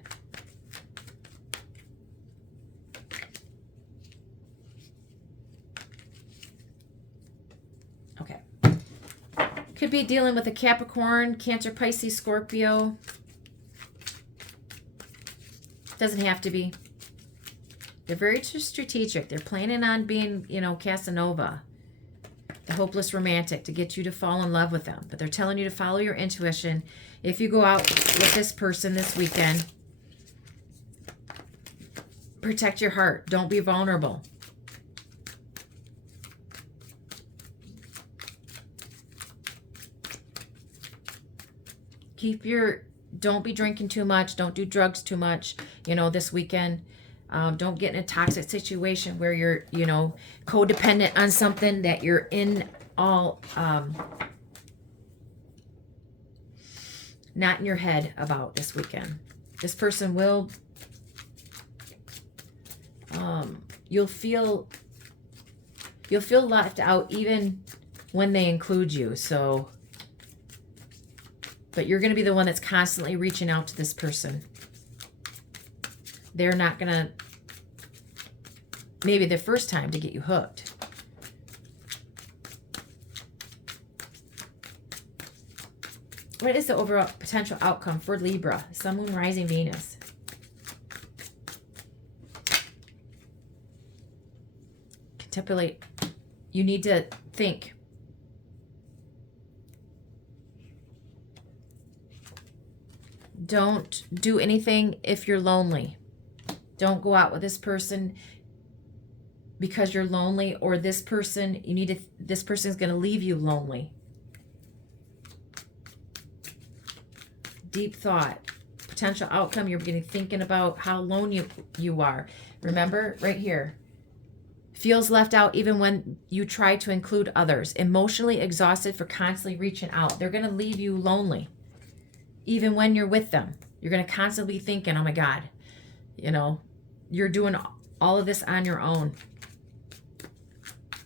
Okay. Could be dealing with a Capricorn, Cancer, Pisces, Scorpio. Doesn't have to be. They're very strategic. They're planning on being, Casanova, the hopeless romantic, to get you to fall in love with them. But they're telling you to follow your intuition. If you go out with this person this weekend, protect your heart. Don't be vulnerable. Don't be drinking too much. Don't do drugs too much, this weekend. Don't get in a toxic situation where you're, codependent on something that you're in all, not in your head about this weekend. This person will, you'll feel left out even when they include you. So, but you're going to be the one that's constantly reaching out to this person. They're not going to, maybe the first time, to get you hooked. What is the overall potential outcome for Libra, Sun, Moon, Rising, Venus? Contemplate. You need to think. Don't do anything if you're lonely. Don't go out with this person because you're lonely, or this person, this person is going to leave you lonely. Deep thought. Potential outcome, you're beginning thinking about how lonely you are. Remember, right here. Feels left out even when you try to include others. Emotionally exhausted for constantly reaching out. They're going to leave you lonely. Even when you're with them. You're going to constantly be thinking, oh my God, you're doing all of this on your own.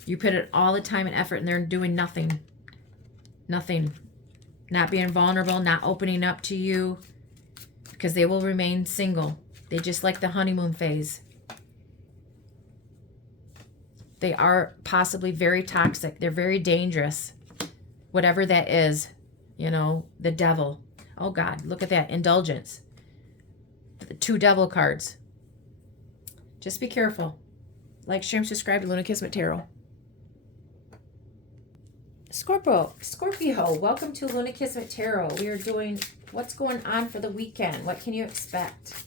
You put it all the time and effort, and they're doing nothing. Nothing. Not being vulnerable, not opening up to you, because they will remain single. They just like the honeymoon phase. They are possibly very toxic. They're very dangerous. Whatever that is, the devil. Oh God, look at that. Indulgence. The 2 devil cards. Just be careful. Like, share, and subscribe to Luna Kismet Tarot. Scorpio, welcome to Luna Kismet Tarot. We are doing what's going on for the weekend. What can you expect?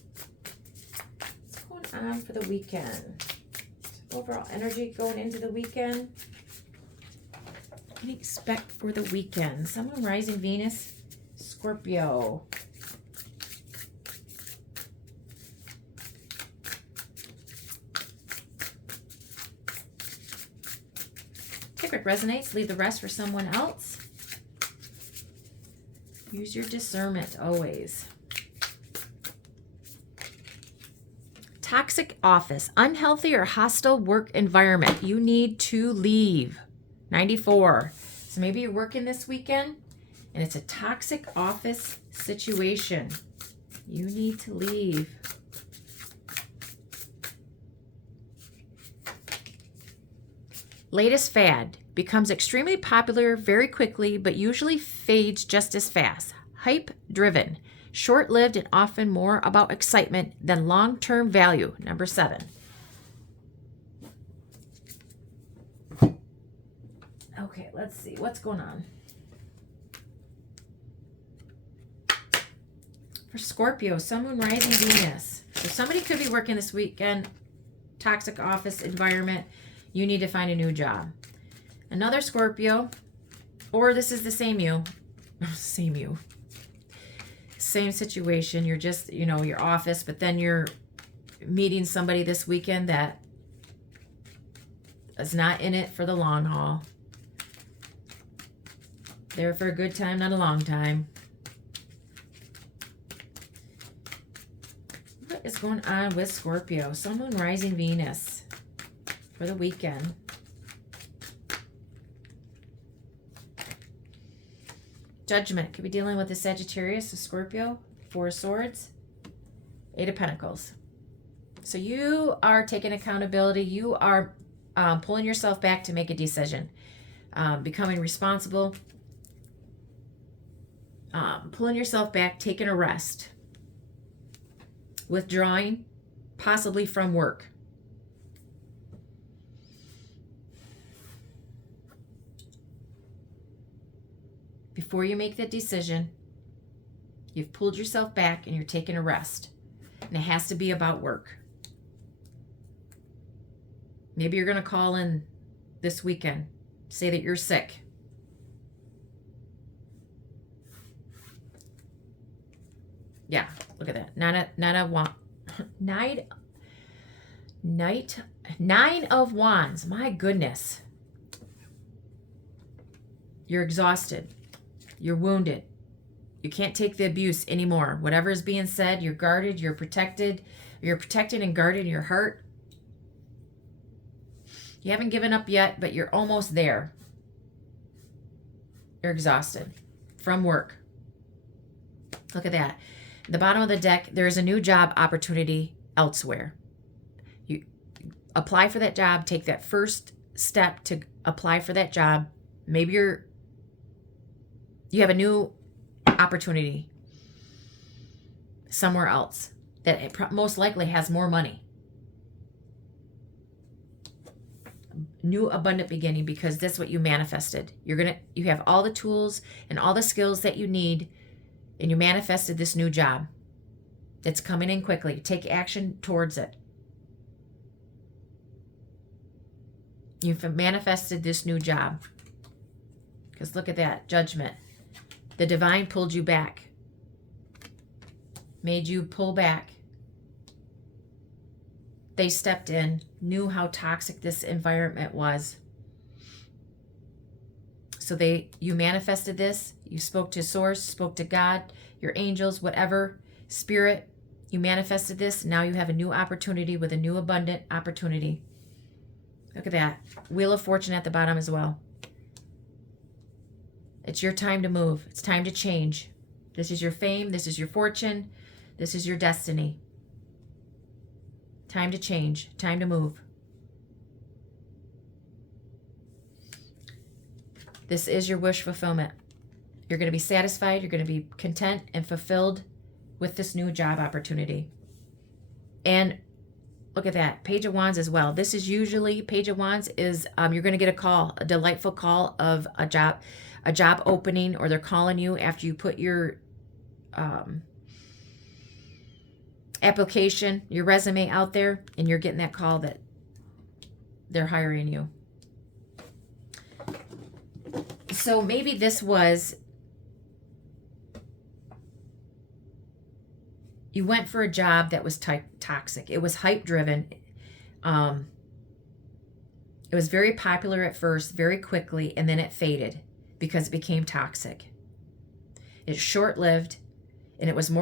What's going on for the weekend? Overall energy going into the weekend. What can you expect for the weekend? Someone rising Venus, Scorpio. Take what resonates, leave the rest for someone else. Use your discernment always. Toxic office, unhealthy or hostile work environment. You need to leave. 94. So maybe you're working this weekend and it's a toxic office situation. You need to leave. Latest fad becomes extremely popular very quickly, but usually fades just as fast. Hype driven, short-lived, and often more about excitement than long-term value. Number 7. Okay, let's see what's going on. For Scorpio, Sun, Moon, Rising, Venus. So somebody could be working this weekend, toxic office environment. You need to find a new job. Another Scorpio, or this is the same you. Same you. Same situation. You're just, your office, but then you're meeting somebody this weekend that is not in it for the long haul. There for a good time, not a long time. What is going on with Scorpio? Sun, Moon, Rising, Venus for the weekend. Judgment. Could be dealing with the Sagittarius, the Scorpio. 4 of Swords. 8 of Pentacles. So you are taking accountability. You are pulling yourself back to make a decision. Becoming responsible. Pulling yourself back, taking a rest. Withdrawing, possibly from work. Before you make that decision, you've pulled yourself back and you're taking a rest. And it has to be about work. Maybe you're going to call in this weekend, say that you're sick. Yeah, look at that. Nine of Wands. My goodness. You're exhausted. You're wounded. You can't take the abuse anymore. Whatever is being said, you're guarded, you're protected. You're protected and guarded in your heart. You haven't given up yet, but you're almost there. You're exhausted from work. Look at that. At the bottom of the deck, there is a new job opportunity elsewhere. You apply for that job, take that first step to apply for that job. Maybe you have a new opportunity somewhere else that it most likely has more money. New abundant beginning, because that's what you manifested. You have all the tools and all the skills that you need, and you manifested this new job. It's coming in quickly. Take action towards it. You've manifested this new job. Because look at that, Judgment. The divine pulled you back. Made you pull back. They stepped in, knew how toxic this environment was. So you manifested this. You spoke to Source, spoke to God, your angels, whatever, Spirit. You manifested this. Now you have a new opportunity with a new abundant opportunity. Look at that. Wheel of Fortune at the bottom as well. It's your time to move. It's time to change. This is your fame. This is your fortune. This is your destiny. Time to change. Time to move. This is your wish fulfillment. You're going to be satisfied. You're going to be content and fulfilled with this new job opportunity. And look at that. Page of Wands as well. This is usually, Page of Wands is, you're going to get a call, a delightful call of a job opening, or they're calling you after you put your application, your resume out there, and you're getting that call that they're hiring you. So maybe this was, you went for a job that was toxic. It was hype driven. It was very popular at first, very quickly, and then it faded because it became toxic. It's short-lived, and it was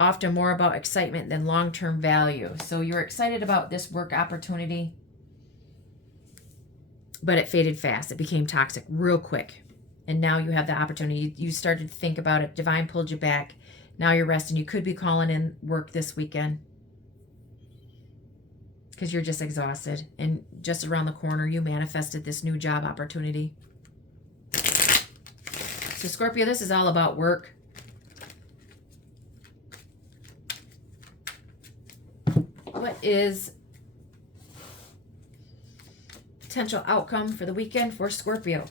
often more about excitement than long-term value. So you're excited about this work opportunity, but it faded fast. It became toxic real quick. And now you have the opportunity. You started to think about it. Divine pulled you back. Now you're resting. You could be calling in work this weekend because you're just exhausted. And just around the corner, you manifested this new job opportunity. So Scorpio, this is all about work. What is potential outcome for the weekend for Scorpio?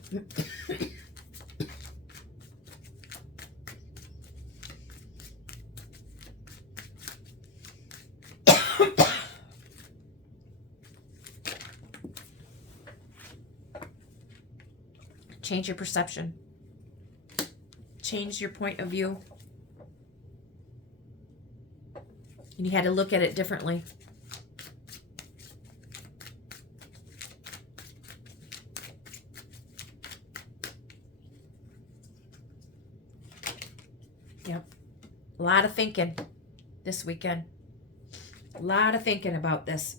Change your perception. Change your point of view. And you had to look at it differently. Yep. A lot of thinking this weekend. A lot of thinking about this.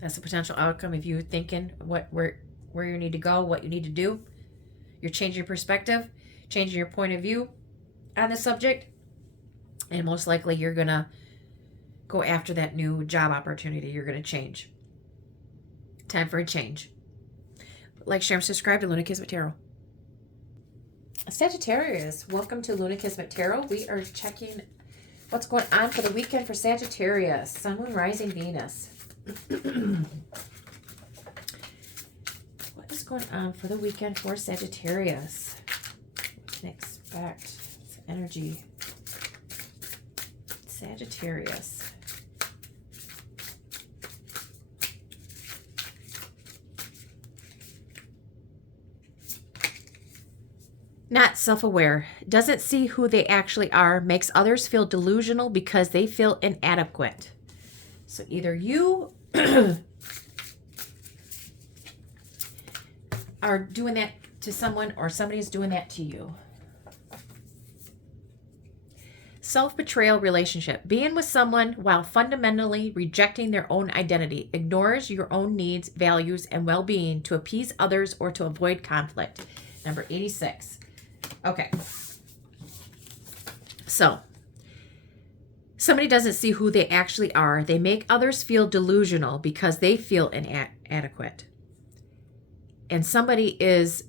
That's a potential outcome if you're thinking where you need to go, what you need to do. You're changing your perspective, changing your point of view on the subject. And most likely you're going to go after that new job opportunity. You're going to change. Time for a change. Like, share, and subscribe to Luna Kismet Tarot. Sagittarius, welcome to Luna Kismet Tarot. We are checking what's going on for the weekend for Sagittarius. Sun, Moon, Rising, Venus. What is going on for the weekend for Sagittarius? What can I expect? It's energy. Sagittarius. Not self-aware, doesn't see who they actually are, makes others feel delusional because they feel inadequate. So either you are doing that to someone or somebody is doing that to you. Self-betrayal relationship. Being with someone while fundamentally rejecting their own identity. Ignores your own needs, values, and well-being to appease others or to avoid conflict. Number 86. Okay. So, somebody doesn't see who they actually are. They make others feel delusional because they feel inadequate. And somebody is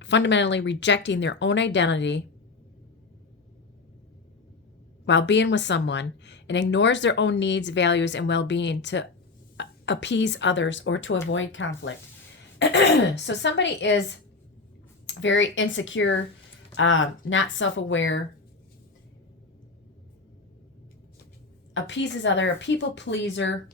fundamentally rejecting their own identity while being with someone and ignores their own needs, values, and well-being to appease others or to avoid conflict. So somebody is very insecure, not self-aware, appeases other, a people pleaser,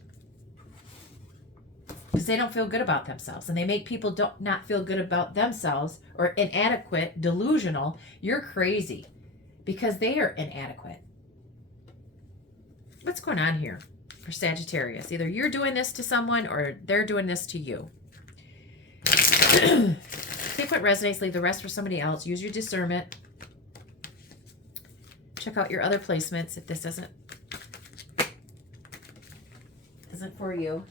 because they don't feel good about themselves, and they make people not feel good about themselves, or inadequate, delusional. You're crazy because they are inadequate. What's going on here for Sagittarius? Either you're doing this to someone or they're doing this to you. Take what resonates, leave the rest for somebody else. Use your discernment. Check out your other placements if this isn't for you.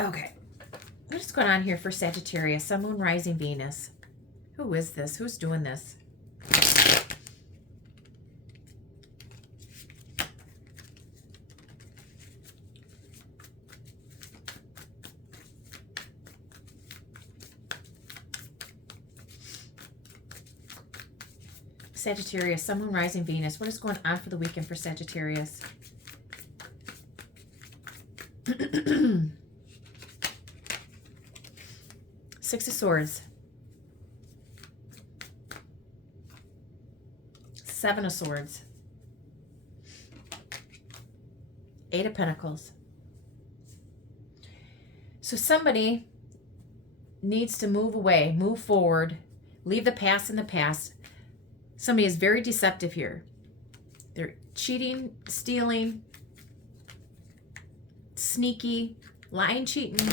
Okay. What's going on here for Sagittarius? Sun, Moon, Rising, Venus. Who is this? Who's doing this? Sagittarius, Sun, Moon, Rising, Venus. What is going on for the weekend for Sagittarius? Six of Swords. Seven of Swords. Eight of Pentacles. So somebody needs to move away, move forward, leave the past in the past. Somebody is very deceptive here. They're cheating, stealing, sneaky, lying, cheating.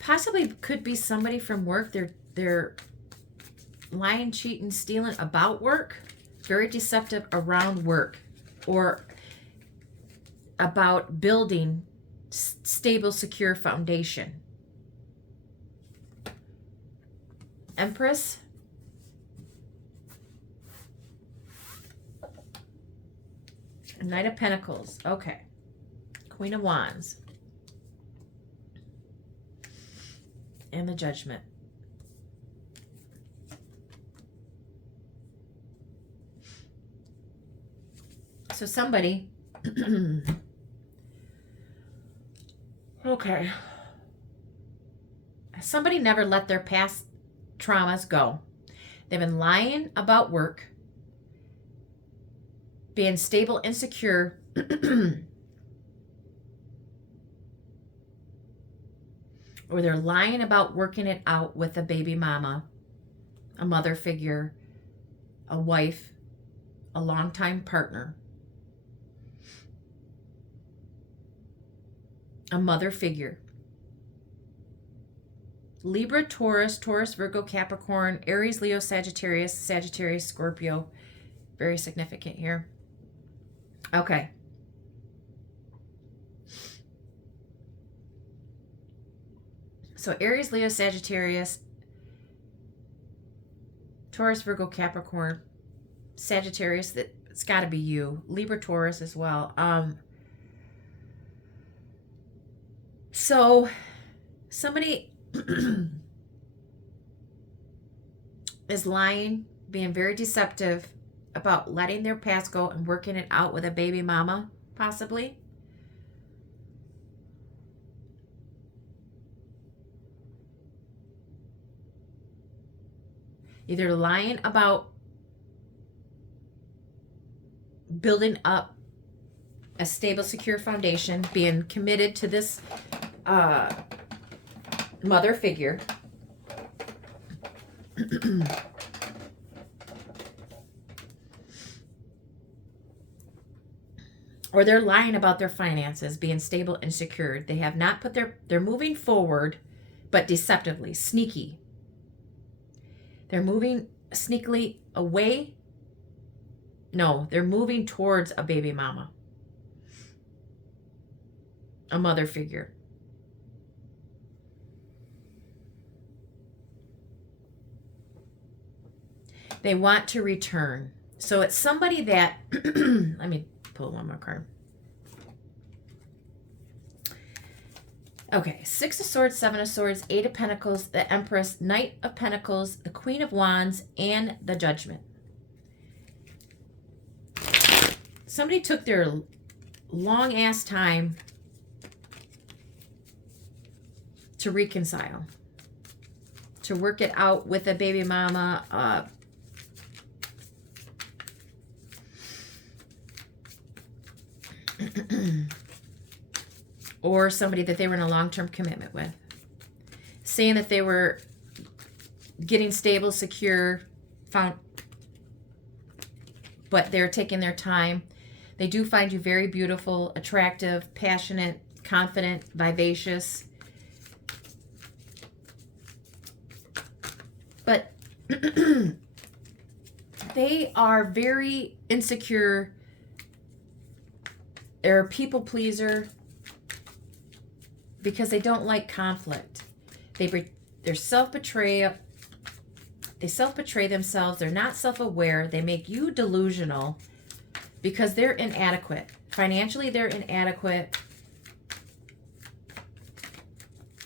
Possibly could be somebody from work. They're lying, cheating, stealing about work. Very deceptive around work, or about building stable, secure foundation. Empress. Knight of Pentacles. Okay. Queen of Wands. And the Judgment. So somebody okay. Somebody never let their past traumas go. They've been lying about work, being stable and secure, or they're lying about working it out with a baby mama, a mother figure, a wife, a longtime partner, a mother figure. Libra, Taurus, Virgo, Capricorn, Aries, Leo, Sagittarius, Scorpio. Very significant here. Okay. So Aries, Leo, Sagittarius, Taurus, Virgo, Capricorn, Sagittarius, it's got to be you. Libra, Taurus as well. So somebody is lying, being very deceptive about letting their past go and working it out with a baby mama, possibly. Either lying about building up a stable, secure foundation, being committed to this mother figure. Or they're lying about their finances, being stable and secured. They have not put they're moving forward, but deceptively, sneaky. They're moving sneakily away. No, they're moving towards a baby mama, a mother figure. They want to return. So it's somebody that, let me pull one more card. Okay, Six of Swords, Seven of Swords, Eight of Pentacles, the Empress, Knight of Pentacles, the Queen of Wands, and the Judgment. Somebody took their long-ass time to reconcile, to work it out with a baby mama, or somebody that they were in a long-term commitment with, saying that they were getting stable, secure, but they're taking their time. They do find you very beautiful, attractive, passionate, confident, vivacious. But they are very insecure. They're a people pleaser because they don't like conflict. They're self-betray. They self-betray themselves. They're not self-aware. They make you delusional because they're inadequate. Financially, they're inadequate.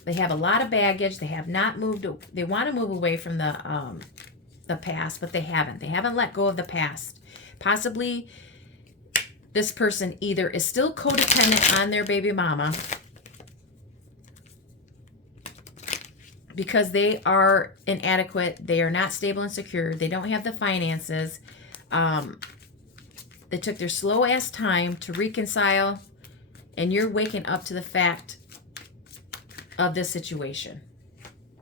They have a lot of baggage. They have not moved. They want to move away from the past, but they haven't. They haven't let go of the past. Possibly this person either is still codependent on their baby mama because they are inadequate. They are not stable and secure. They don't have the finances. They took their slow-ass time to reconcile, and you're waking up to the fact of this situation.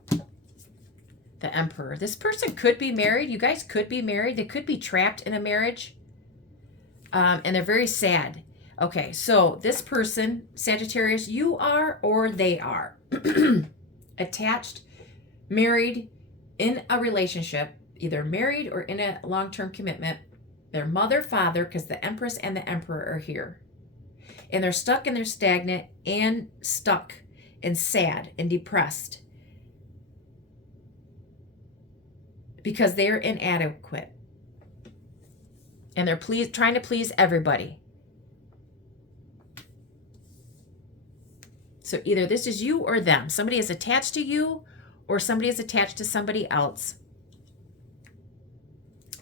The Emperor. This person could be married. You guys could be married. They could be trapped in a marriage. And they're very sad. Okay, so this person, Sagittarius, you are or they are attached, married, in a relationship, either married or in a long-term commitment. Their mother, father, because the Empress and the Emperor are here. And they're stuck and they're stagnant and stuck and sad and depressed because they're inadequate. And they're trying to please everybody. So either this is you or them. Somebody is attached to you or somebody is attached to somebody else.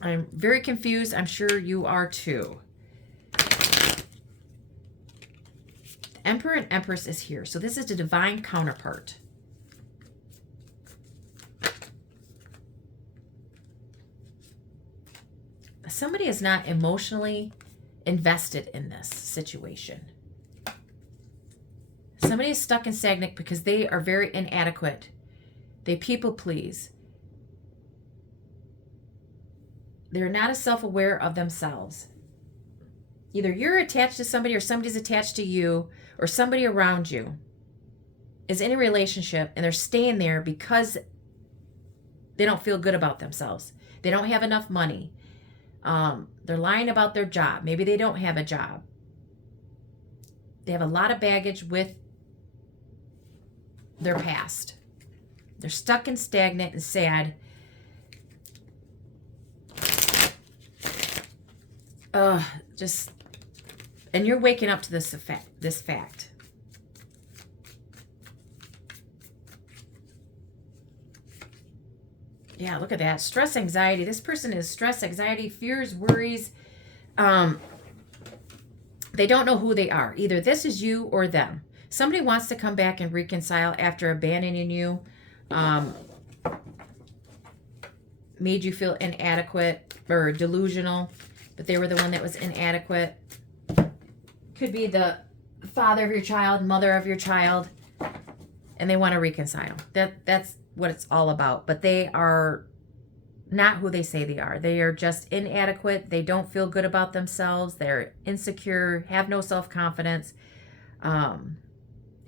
I'm very confused. I'm sure you are too. The Emperor and Empress is here. So this is the divine counterpart. Somebody is not emotionally invested in this situation. Somebody is stuck and stagnant because they are very inadequate. They people please. They're not as self-aware of themselves. Either you're attached to somebody or somebody's attached to you or somebody around you is in a relationship and they're staying there because they don't feel good about themselves. They don't have enough money. They're lying about their job. Maybe they don't have a job. They have a lot of baggage with their past. They're stuck and stagnant and sad. And you're waking up to this fact. Yeah, look at that. Stress, anxiety. This person is stress, anxiety, fears, worries. They don't know who they are. Either this is you or them. Somebody wants to come back and reconcile after abandoning you. Made you feel inadequate or delusional. but they were the one that was inadequate. Could be the father of your child, mother of your child, and they want to reconcile. That's what it's all about. But they are not who they say they are. They are just inadequate. They don't feel good about themselves. They're insecure, have no self-confidence. And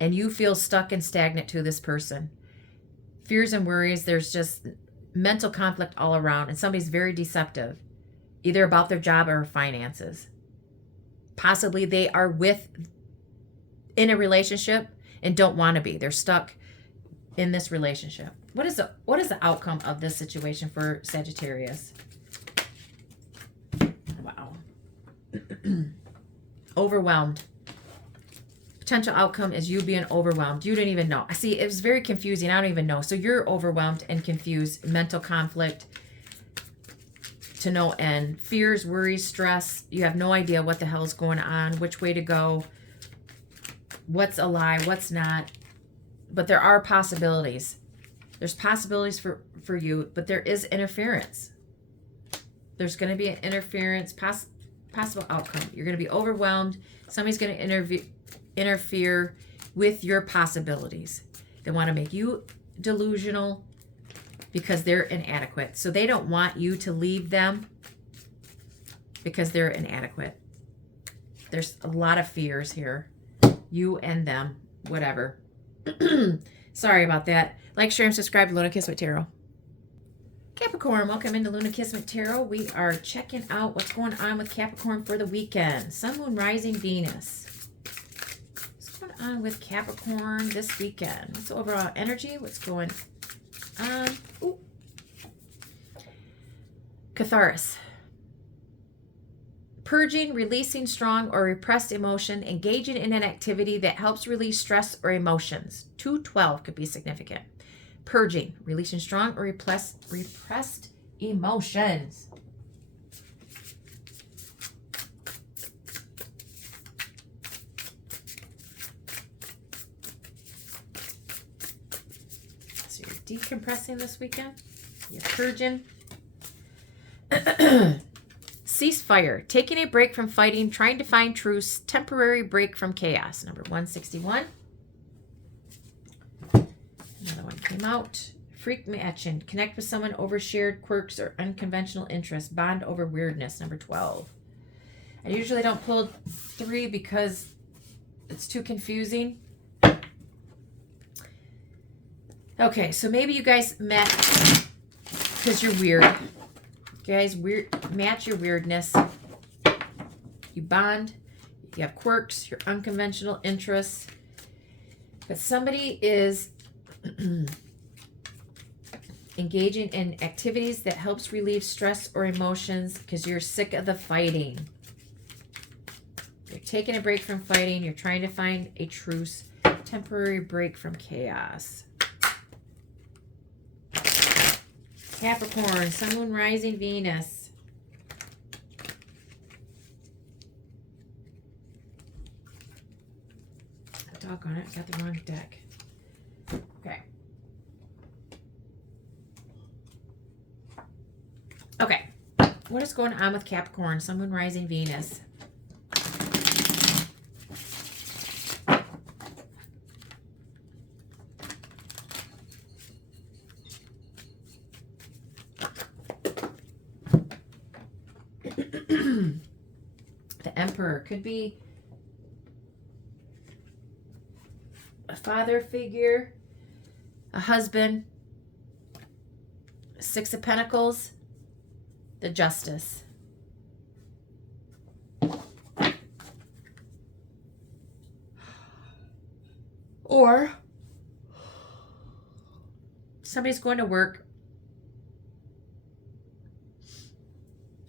you feel stuck and stagnant to this person. Fears and worries, there's just mental conflict all around. And somebody's very deceptive, either about their job or finances. Possibly they are in a relationship and don't want to be. They're stuck in this relationship. What is the outcome of this situation for Sagittarius? Wow. Overwhelmed. Potential outcome is you being overwhelmed. You didn't even know. I see, it was very confusing. I don't even know. So you're overwhelmed and confused. Mental conflict to no end. Fears, worries, stress. You have no idea what the hell is going on, which way to go, what's a lie, what's not. But there are possibilities. There's possibilities for you, but there is interference. There's going to be an interference, possible outcome. You're going to be overwhelmed. Somebody's going to interfere with your possibilities. They want to make you delusional because they're inadequate. So they don't want you to leave them because they're inadequate. There's a lot of fears here. You and them, whatever. Sorry about that. Like, share, and subscribe to Luna Kismet Tarot. Capricorn, welcome into Luna Kismet Tarot. We are checking out what's going on with Capricorn for the weekend. Sun, Moon, Rising, Venus. What's going on with Capricorn this weekend? What's the overall energy? What's going on? Ooh. Catharsis. Purging, releasing strong or repressed emotion, engaging in an activity that helps release stress or emotions. 212 could be significant. Purging, releasing strong or repressed emotions. So you're decompressing this weekend. You're purging. Ceasefire, taking a break from fighting, trying to find truce, temporary break from chaos. Number 161. Another one came out. Freak matching, connect with someone over shared quirks or unconventional interests. Bond over weirdness. Number 12. I usually don't pull 3 because it's too confusing. Okay, so maybe you guys met because you're weird. Guys, match your weirdness. You bond. You have quirks, your unconventional interests. But somebody is engaging in activities that helps relieve stress or emotions because you're sick of the fighting. You're taking a break from fighting. You're trying to find a truce. Temporary break from chaos. Capricorn, Sun, Moon, Rising, Venus. Doggone it, I got the wrong deck. Okay. Okay. What is going on with Capricorn, Sun, Moon, Rising, Venus? The Emperor could be a father figure, a husband. 6 of Pentacles, the Justice. Or somebody's going to work.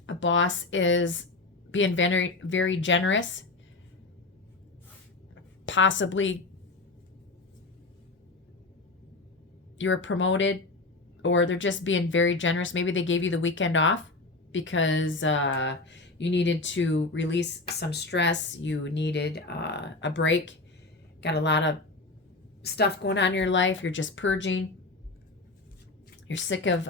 A boss is being very, very generous. Possibly you're promoted, or they're just being very generous. Maybe they gave you the weekend off because you needed to release some stress. You needed a break. Got a lot of stuff going on in your life. You're just purging. You're sick of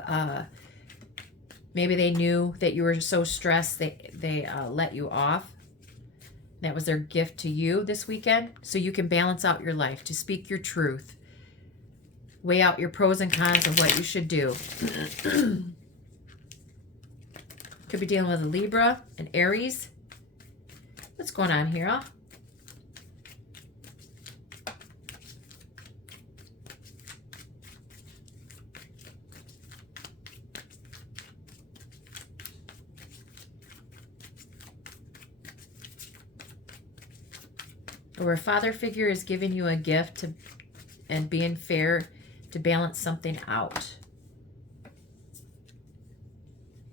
Maybe they knew that you were so stressed they let you off. That was their gift to you this weekend, so you can balance out your life, to speak your truth. Weigh out your pros and cons of what you should do. Could be dealing with a Libra, an Aries. What's going on here, huh? Or a father figure is giving you a gift and being fair to balance something out.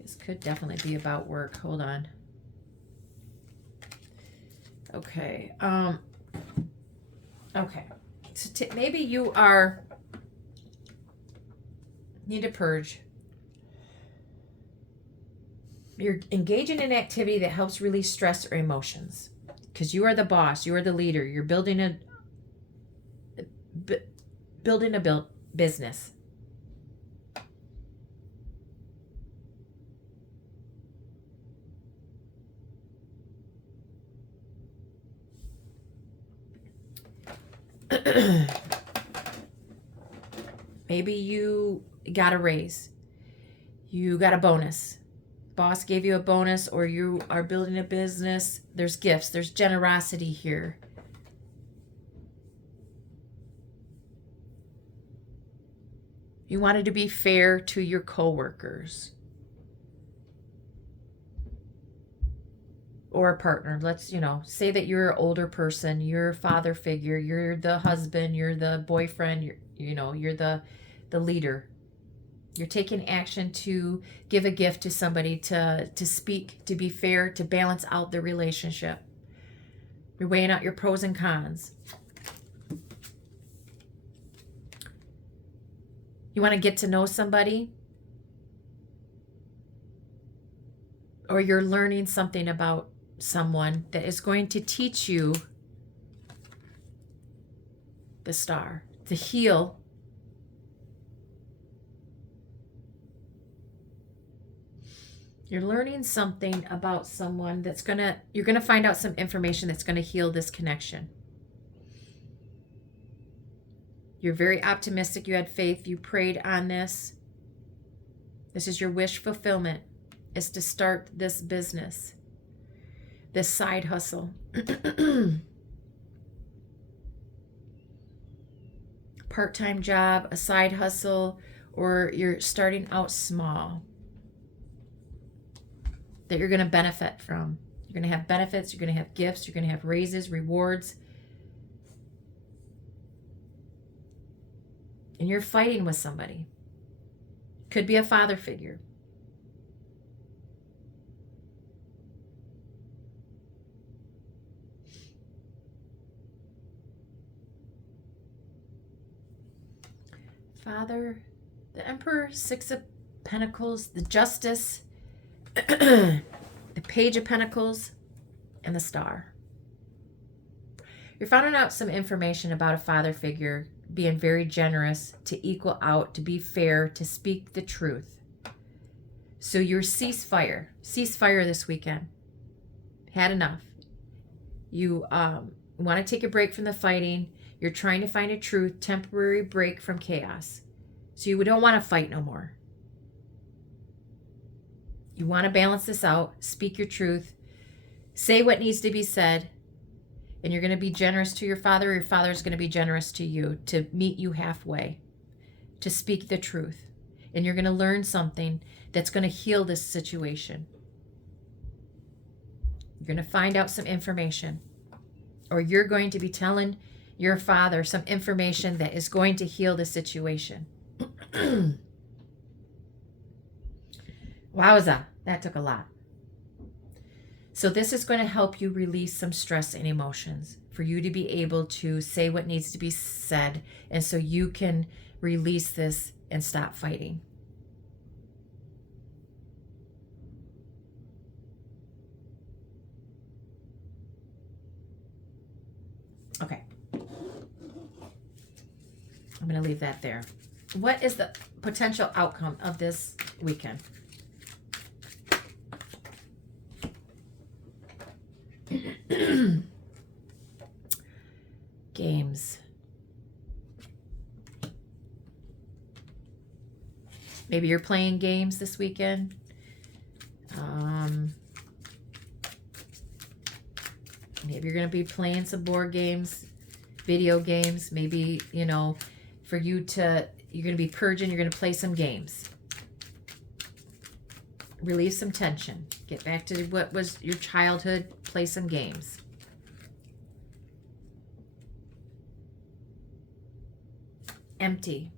This could definitely be about work. Hold on. Okay. Okay. So maybe you need to purge. You're engaging in activity that helps release stress or emotions. Because you are the boss, you are the leader. You're building a business. Maybe you got a raise. You got a bonus. Boss gave you a bonus, or you are building a business. There's gifts. There's generosity here. You wanted to be fair to your coworkers or a partner. Let's, say that you're an older person, you're a father figure, you're the husband, you're the boyfriend, you're the leader. You're taking action to give a gift to somebody, to speak, to be fair, to balance out the relationship. You're weighing out your pros and cons. You want to get to know somebody, or you're learning something about someone that is going to teach you, the star, to heal. You're learning something about someone you're going to find out some information that's going to heal this connection. You're very optimistic. You had faith. You prayed on this. This is your wish fulfillment, is to start this business, this side hustle. Part-time job, a side hustle, or you're starting out small that you're going to benefit from. You're going to have benefits. You're going to have gifts. You're going to have raises, rewards. And you're fighting with somebody. Could be a father figure. Father, the Emperor, Six of Pentacles, the Justice, the Page of Pentacles, and the Star. You're finding out some information about a father figure being very generous, to equal out, to be fair, to speak the truth. So your ceasefire this weekend. Had enough. You want to take a break from the fighting. You're trying to find a truth, temporary break from chaos. So you don't want to fight no more. You want to balance this out, speak your truth, say what needs to be said, and you're going to be generous to your father, or your father is going to be generous to you, to meet you halfway, to speak the truth. And you're going to learn something that's going to heal this situation. You're going to find out some information, or you're going to be telling your father some information that is going to heal the situation. Wowza, that took a lot. So this is going to help you release some stress and emotions, for you to be able to say what needs to be said, and so you can release this and stop fighting. Okay. I'm going to leave that there. What is the potential outcome of this weekend? Maybe you're playing games this weekend. Maybe you're going to be playing some board games, video games. Maybe, you know, for you to, you're going to be purging, you're going to play some games. Relieve some tension. Get back to what was your childhood. Play some games. Empty.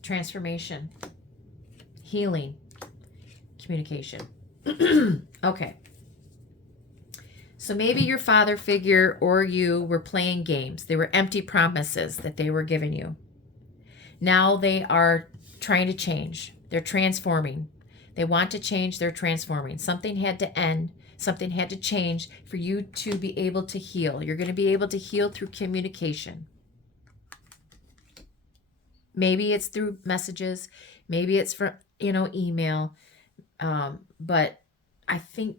Transformation. Healing. Communication. Okay. So maybe your father figure or you were playing games. They were empty promises that they were giving you. Now they are trying to change. They're transforming. They want to change. They're transforming. Something had to end. Something had to change for you to be able to heal. You're going to be able to heal through communication. Maybe it's through messages. Maybe it's from, you know, email. But I think,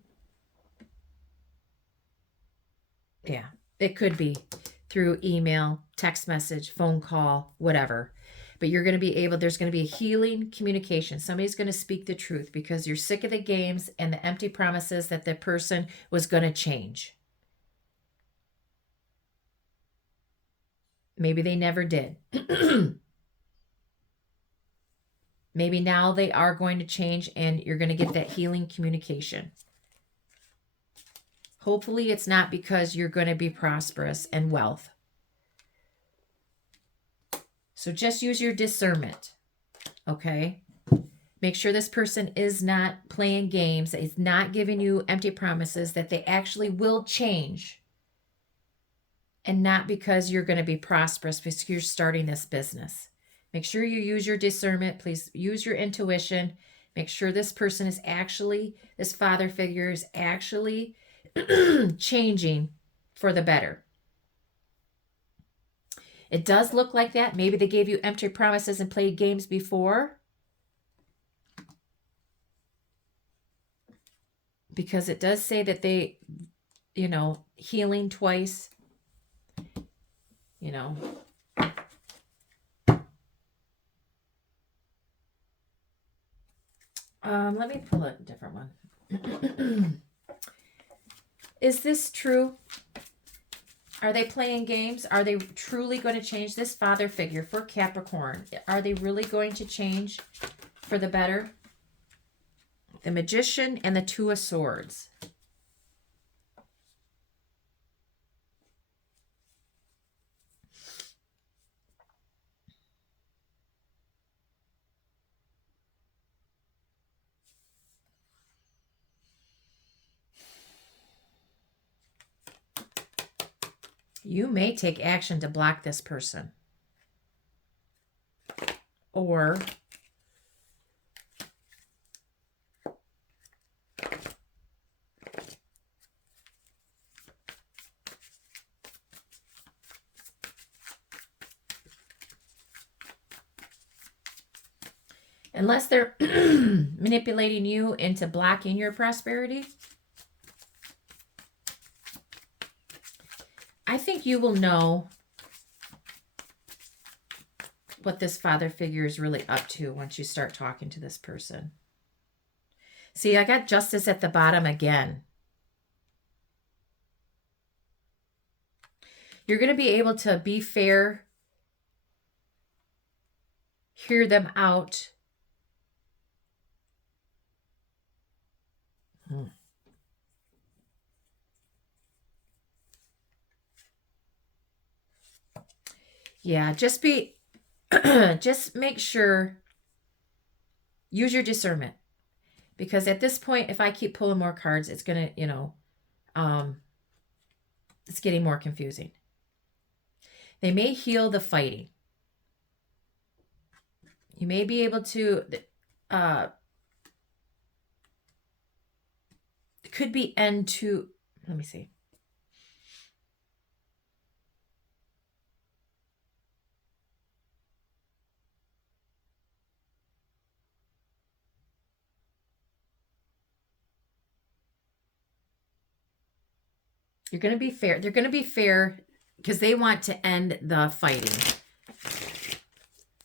yeah, it could be through email, text message, phone call, whatever. But you're going to be able, there's going to be a healing communication. Somebody's going to speak the truth because you're sick of the games and the empty promises that the person was going to change. Maybe they never did. Maybe now they are going to change and you're going to get that healing communication. Hopefully it's not because you're going to be prosperous and wealth. So just use your discernment, okay? Make sure this person is not playing games, is not giving you empty promises, that they actually will change. And not because you're going to be prosperous, because you're starting this business. Make sure you use your discernment. Please use your intuition. Make sure this person is actually, this father figure is actually changing for the better. It does look like that. Maybe they gave you empty promises and played games before. Because it does say that they, you know, healing twice. You know. Let me pull a different one. Is this true? Are they playing games? Are they truly going to change? This father figure for Capricorn, are they really going to change for the better? The Magician and the Two of Swords. You may take action to block this person. Or unless they're manipulating you into blocking your prosperity, I think you will know what this father figure is really up to once you start talking to this person. See, I got Justice at the bottom again. You're going to be able to be fair, hear them out. Yeah, just be, just make sure, use your discernment. Because at this point, if I keep pulling more cards, it's going to, you know, it's getting more confusing. They may heal the fighting. You may be able to, it could be end to, let me see. You're going to be fair. They're going to be fair because they want to end the fighting.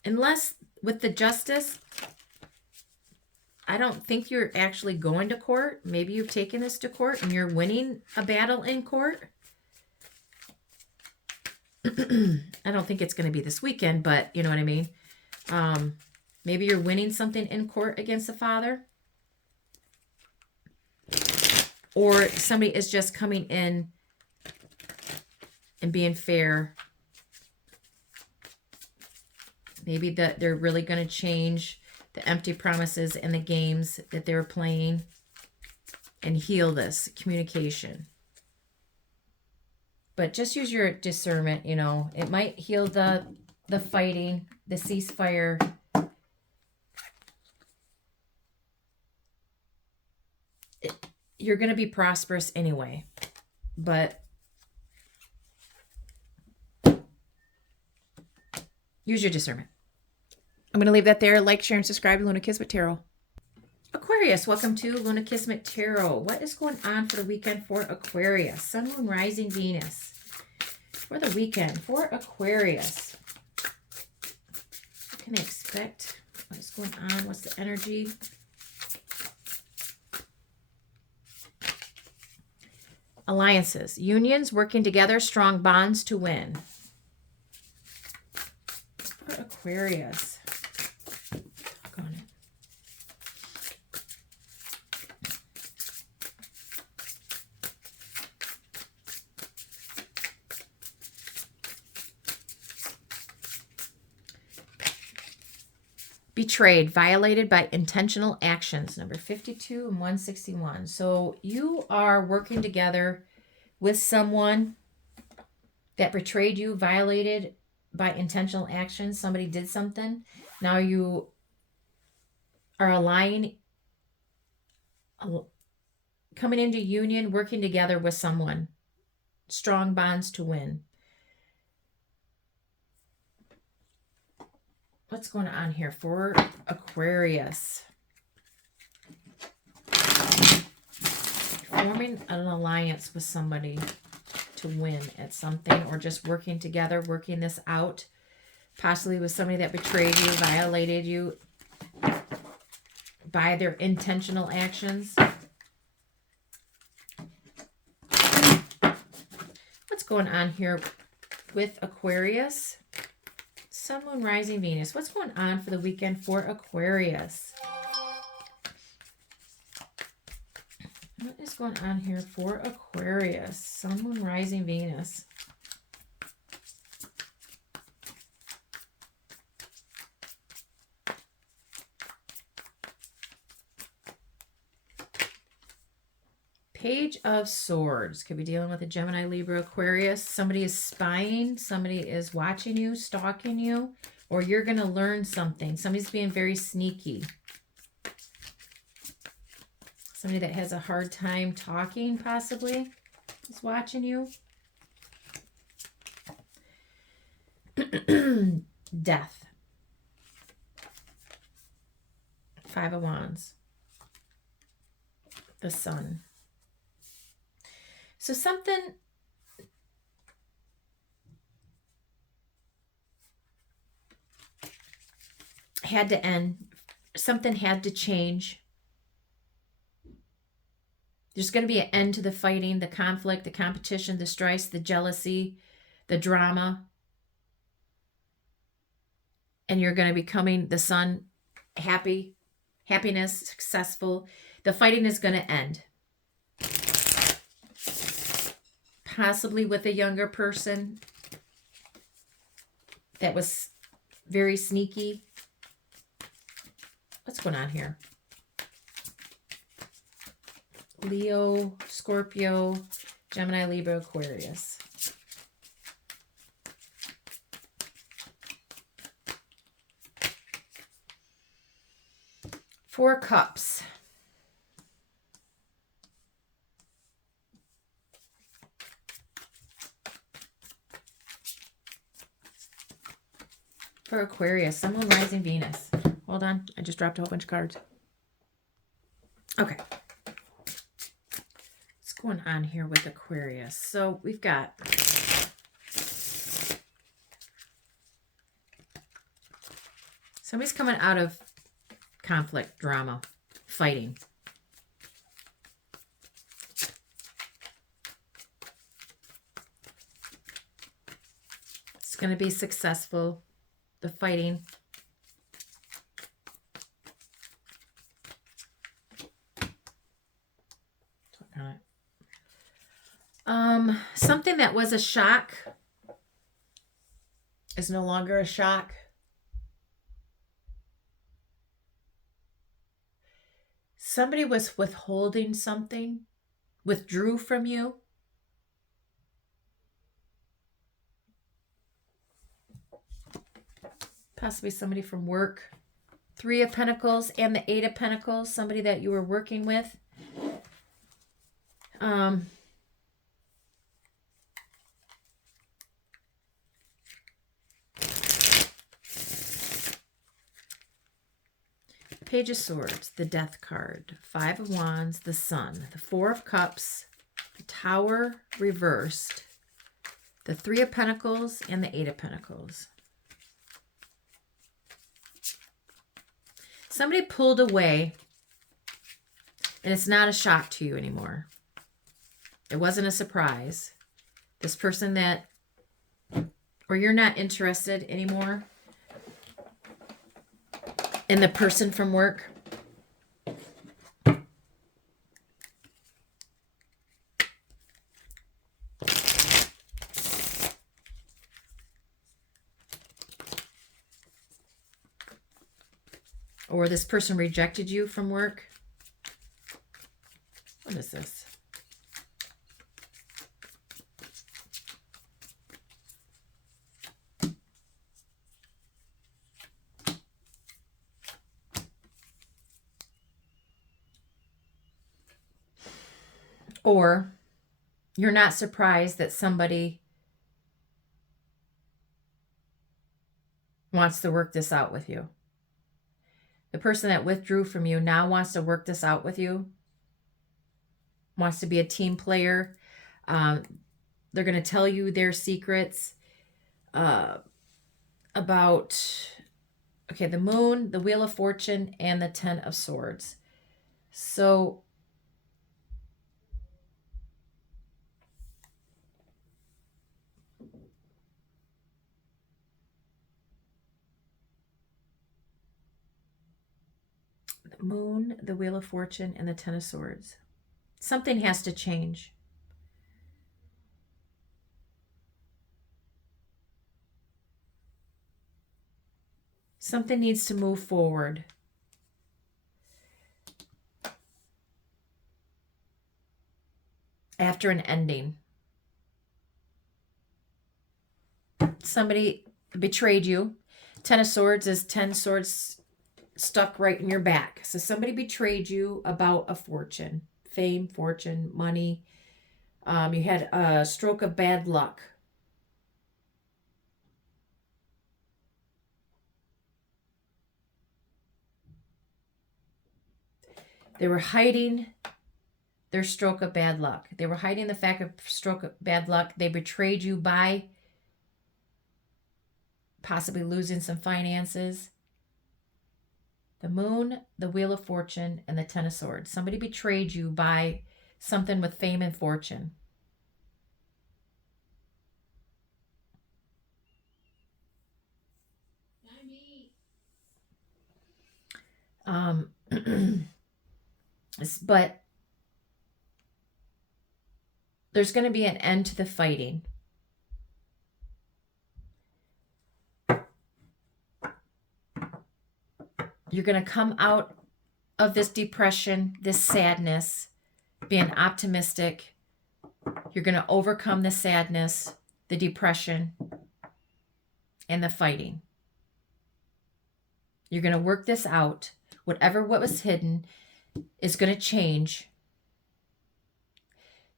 Unless with the Justice, I don't think you're actually going to court. Maybe you've taken this to court and you're winning a battle in court. I don't think it's going to be this weekend, but you know what I mean? Maybe you're winning something in court against the father. Or somebody is just coming in and being fair. Maybe that they're really going to change the empty promises and the games that they were playing and heal this communication. But just use your discernment, you know. It might heal the fighting, the ceasefire. You're going to be prosperous anyway. But use your discernment. I'm going to leave that there. Like, share, and subscribe to Luna Kismet Tarot. Aquarius, welcome to Luna Kismet Tarot. What is going on for the weekend for Aquarius? Sun, Moon, Rising, Venus. For the weekend for Aquarius. What can I expect? What is going on? What's the energy? Alliances, unions, working together, strong bonds to win. For Aquarius. Betrayed, violated by intentional actions, number 52 and 161. So you are working together with someone that betrayed you, violated by intentional actions. Somebody did something. Now you are aligning, coming into union, working together with someone. Strong bonds to win. What's going on here for Aquarius? Forming an alliance with somebody to win at something, or just working together, working this out. Possibly with somebody that betrayed you, violated you by their intentional actions. What's going on here with Aquarius? Sun, Moon, Rising, Venus. What's going on for the weekend for Aquarius? What is going on here for Aquarius? Sun, Moon, Rising, Venus. Page of Swords. Could be dealing with a Gemini, Libra, Aquarius. Somebody is spying. Somebody is watching you, stalking you, or you're going to learn something. Somebody's being very sneaky. Somebody that has a hard time talking, possibly, is watching you. Death. 5 of Wands. The Sun. So something had to end. Something had to change. There's going to be an end to the fighting, the conflict, the competition, the strife, the jealousy, the drama. And you're going to be becoming the Sun, happy, happiness, successful. The fighting is going to end. Possibly with a younger person that was very sneaky. What's going on here? Leo, Scorpio, Gemini, Libra, Aquarius. Four Cups. For Aquarius, Sun, Moon, Rising, Venus. Hold on, I just dropped a whole bunch of cards. Okay. What's going on here with Aquarius? So we've got Somebody's coming out of conflict, drama, fighting. It's going to be successful, the fighting. Something that was a shock is no longer a shock. Somebody was withholding something, withdrew from you. Possibly somebody from work. 3 of Pentacles and the 8 of Pentacles, somebody that you were working with. Page of Swords, the Death card, 5 of Wands, the Sun, the 4 of Cups, the Tower reversed, the 3 of Pentacles, and the 8 of Pentacles. Somebody pulled away, and it's not a shock to you anymore. It wasn't a surprise. This person that, or you're not interested anymore in the person from work. Or this person rejected you from work. What is this? Or you're not surprised that somebody wants to work this out with you. The person that withdrew from you now wants to work this out with you, wants to be a team player. They're going to tell you their secrets about, okay, the Moon, the Wheel of Fortune, and the 10 of Swords. So the Moon, the Wheel of Fortune, and the 10 of Swords. Something has to change. Something needs to move forward. After an ending. Somebody betrayed you. 10 of Swords is 10 swords stuck right in your back. So somebody betrayed you about a fortune. Fame, fortune, money. You had a stroke of bad luck. They were hiding their stroke of bad luck. They were hiding the fact of stroke of bad luck. They betrayed you by possibly losing some finances. The Moon, the Wheel of Fortune, and the 10 of Swords. Somebody betrayed you by something with fame and fortune. But there's going to be an end to the fighting. You're going to come out of this depression, this sadness, being optimistic. You're going to overcome the sadness, the depression, and the fighting. You're going to work this out. What was hidden is going to change.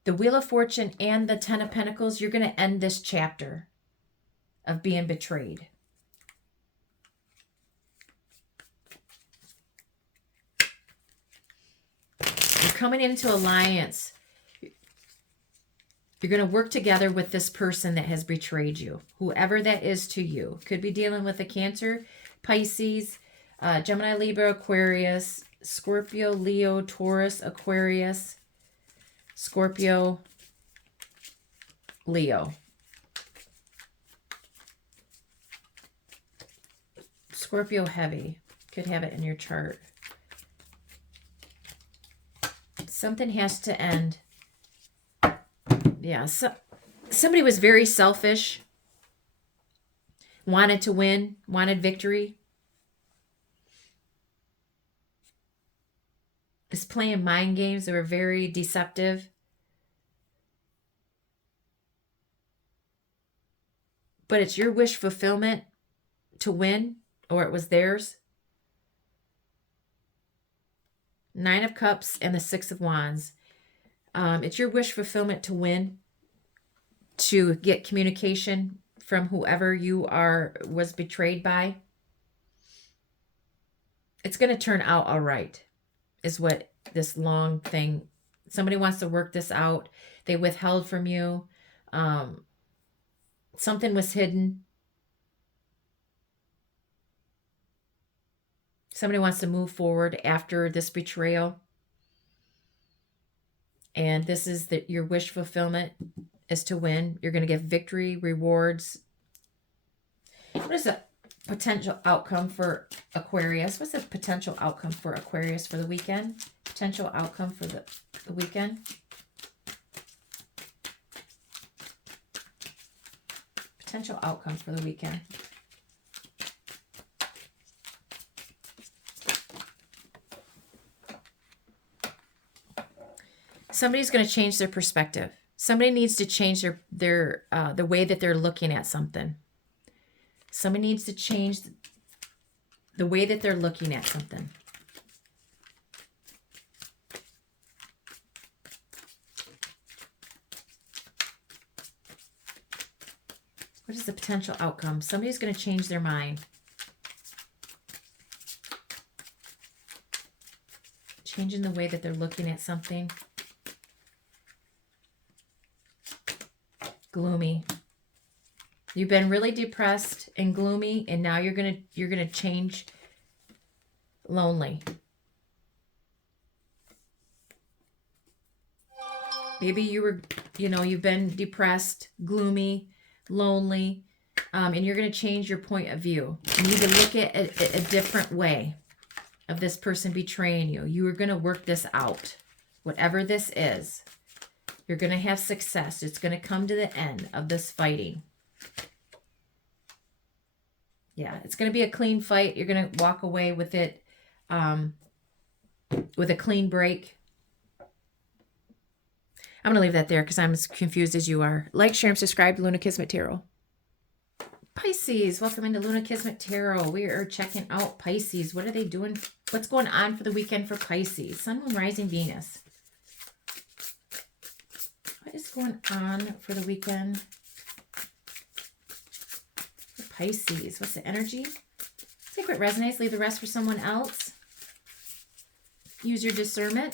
The Wheel of Fortune and the 10 of Pentacles, you're going to end this chapter of being betrayed. You're coming into alliance. You're going to work together with this person that has betrayed you, whoever that is to you. Could be dealing with a Cancer, Pisces, Gemini, Libra, Aquarius, Scorpio, Leo, Taurus, Aquarius, Scorpio, Leo. Scorpio heavy. Could have it in your chart. Something has to end. Yeah, so somebody was very selfish. Wanted to win, wanted victory. Was playing mind games that were very deceptive. But it's your wish fulfillment to win, or it was theirs. Nine of Cups and the Six of Wands. It's your wish fulfillment to win, to get communication from whoever you was betrayed by. It's going to turn out all right, is what this long thing. Somebody wants to work this out. They withheld from you. Something was hidden. Somebody wants to move forward after this betrayal. And this is your wish fulfillment is to win. You're going to get victory, rewards. What is the potential outcome for Aquarius? What's the potential outcome for Aquarius for the weekend? Potential outcome for the weekend. Potential outcome for the weekend. Somebody's going to change their perspective. Somebody needs to change the way that they're looking at something. Somebody needs to change the way that they're looking at something. What is the potential outcome? Somebody's going to change their mind. Changing the way that they're looking at something. Gloomy. You've been really depressed and gloomy, and now you're gonna change lonely. Maybe you've been depressed, gloomy, lonely, and you're gonna change your point of view. You need to look at a different way of this person betraying you. You are gonna work this out, whatever this is. You're going to have success. It's going to come to the end of this fighting. Yeah, it's going to be a clean fight. You're going to walk away with it with a clean break. I'm going to leave that there because I'm as confused as you are. Like, share, and subscribe to Luna Kismet Tarot. Pisces, welcome into Luna Kismet Tarot. We are checking out Pisces. What are they doing? What's going on for the weekend for Pisces? Sun, Moon, Rising, Venus. What is going on for the weekend for Pisces? What's the energy? Take what resonates, leave the rest for someone else. Use your discernment.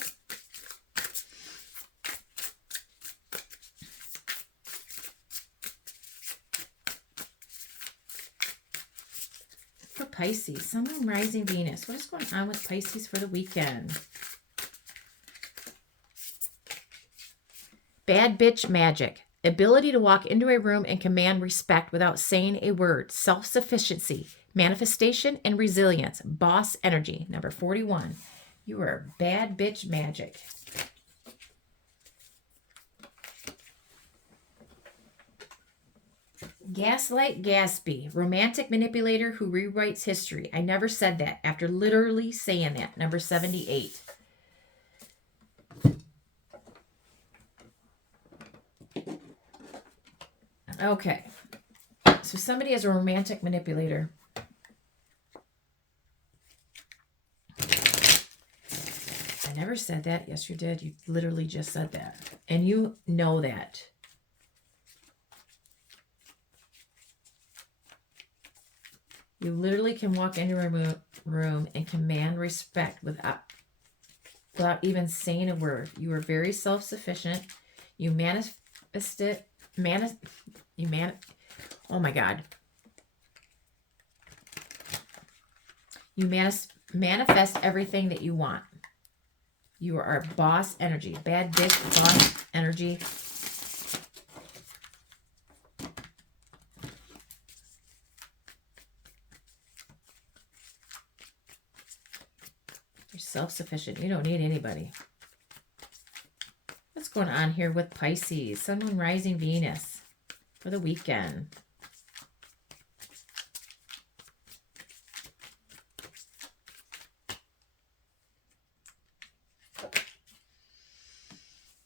For Pisces, Sun, Moon, Rising, Venus. What is going on with Pisces for the weekend? Bad bitch magic. Ability to walk into a room and command respect without saying a word. Self-sufficiency. Manifestation and resilience. Boss energy. Number 41. You are bad bitch magic. Gaslight Gatsby. Romantic manipulator who rewrites history. I never said that after literally saying that. Number 78. Okay, so somebody is a romantic manipulator. I never said that. Yes, you did. You literally just said that. And you know that. You literally can walk into a room and command respect without even saying a word. You are very self-sufficient. You manifest it. Oh my God. You manifest everything that you want. You are boss energy. Bad bitch boss energy. You're self-sufficient. You don't need anybody. What's going on here with Pisces? Sun, Moon, Rising, Venus for the weekend.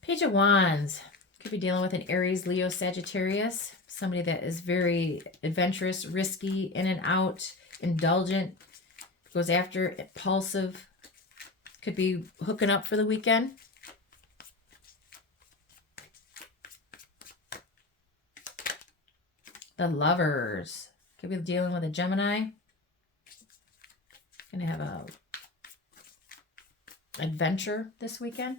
Page of Wands. Could be dealing with an Aries, Leo, Sagittarius. Somebody that is very adventurous, risky, in and out, indulgent, goes after, impulsive. Could be hooking up for the weekend. The Lovers. Could be dealing with a Gemini. Gonna have a adventure this weekend.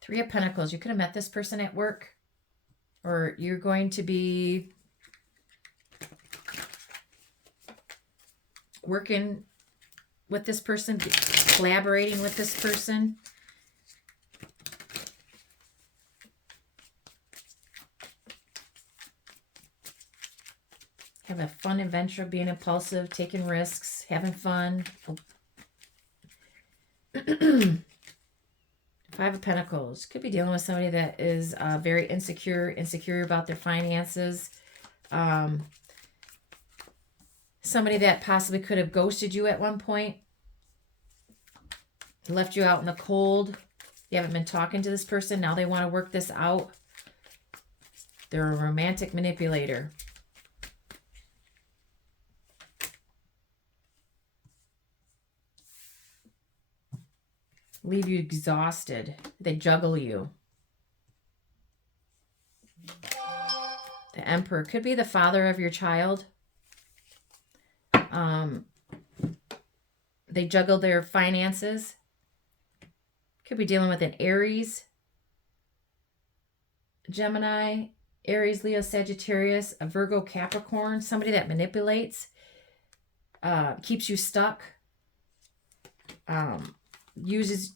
Three of Pentacles. You could have met this person at work, or you're going to be working with this person, collaborating with this person. Have a fun adventure, being impulsive, taking risks, having fun. Five of Pentacles. Could be dealing with somebody that is very insecure about their finances. Somebody that possibly could have ghosted you at one point. Left you out in the cold. You haven't been talking to this person. Now they want to work this out. They're a romantic manipulator. Leave you exhausted. They juggle you. The Emperor. Could be the father of your child. They juggle their finances. Could be dealing with an Aries, Gemini, Aries, Leo, Sagittarius, a Virgo, Capricorn. Somebody that manipulates, keeps you stuck. Uses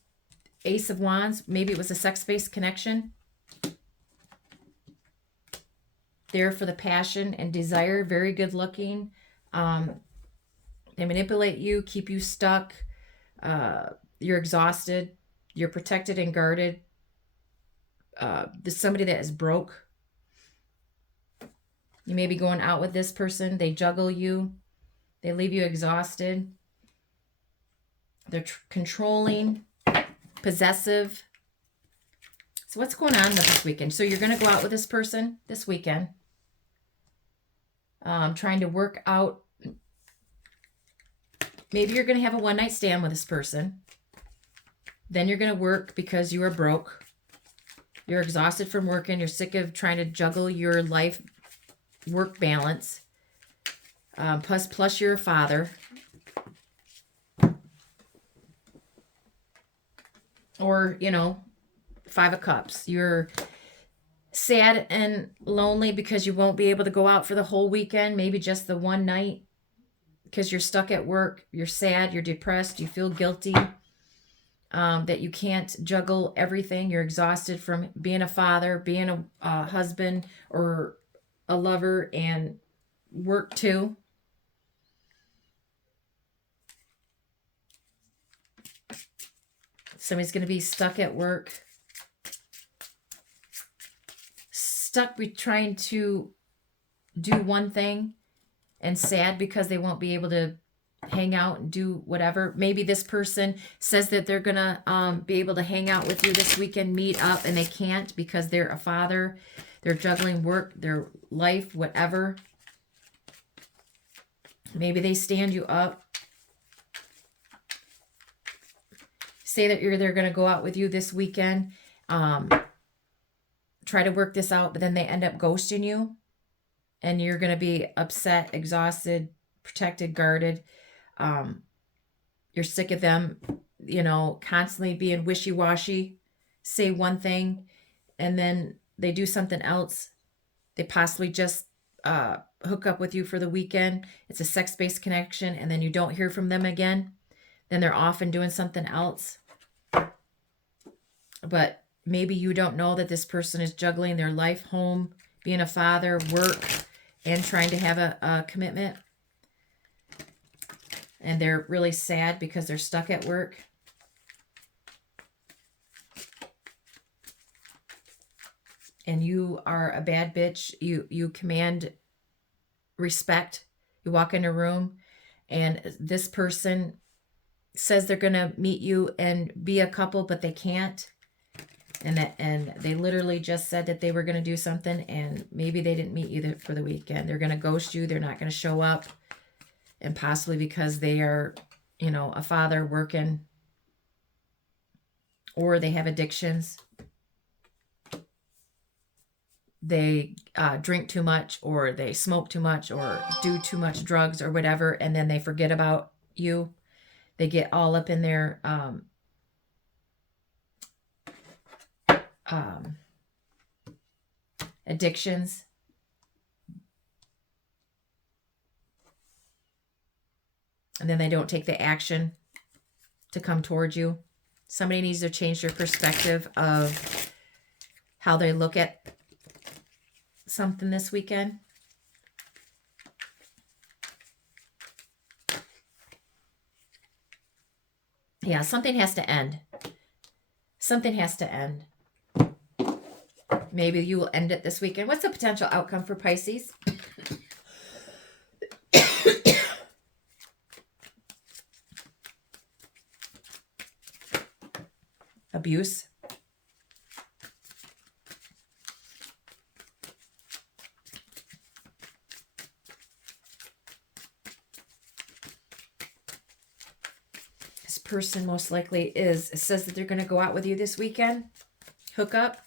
Ace of Wands. Maybe it was a sex-based connection. There for the passion and desire. Very good looking. They manipulate you, keep you stuck. You're exhausted. You're protected and guarded. There's somebody that is broke. You may be going out with this person. They juggle you. They leave you exhausted. They're controlling, possessive. So what's going on this weekend? So you're going to go out with this person this weekend. Trying to work out. Maybe you're going to have a one-night stand with this person. Then you're going to work because you are broke. You're exhausted from working. You're sick of trying to juggle your life-work balance. Plus you're a father. Or, you know, Five of Cups. You're sad and lonely because you won't be able to go out for the whole weekend. Maybe just the one night because you're stuck at work. You're sad. You're depressed. You feel guilty that you can't juggle everything. You're exhausted from being a father, being a husband, or a lover, and work too. Somebody's going to be stuck at work. Stuck with trying to do one thing and sad because they won't be able to hang out and do whatever. Maybe this person says that they're going to be able to hang out with you this weekend, meet up, and they can't because they're a father. They're juggling work, their life, whatever. Maybe they stand you up. Say that they're going to go out with you this weekend. Try to work this out, but then they end up ghosting you. And you're going to be upset, exhausted, protected, guarded. You're sick of them, you know, constantly being wishy-washy. Say one thing, and then they do something else. They possibly just hook up with you for the weekend. It's a sex-based connection, and then you don't hear from them again. Then they're off and doing something else. But maybe you don't know that this person is juggling their life, home, being a father, work, and trying to have a commitment. And they're really sad because they're stuck at work. And you are a bad bitch. You command respect. You walk in a room and this person says they're going to meet you and be a couple, but they can't. And they literally just said that they were going to do something, and maybe they didn't meet you for the weekend. They're going to ghost you. They're not going to show up. And possibly because they are, you know, a father working, or they have addictions. They drink too much, or they smoke too much, or do too much drugs or whatever, and then they forget about you. They get all up in their addictions. And then they don't take the action to come towards you. Somebody needs to change their perspective of how they look at something this weekend. Yeah, something has to end. Something has to end. Maybe you will end it this weekend. What's the potential outcome for Pisces? Abuse. This person most likely says that they're going to go out with you this weekend, hook up,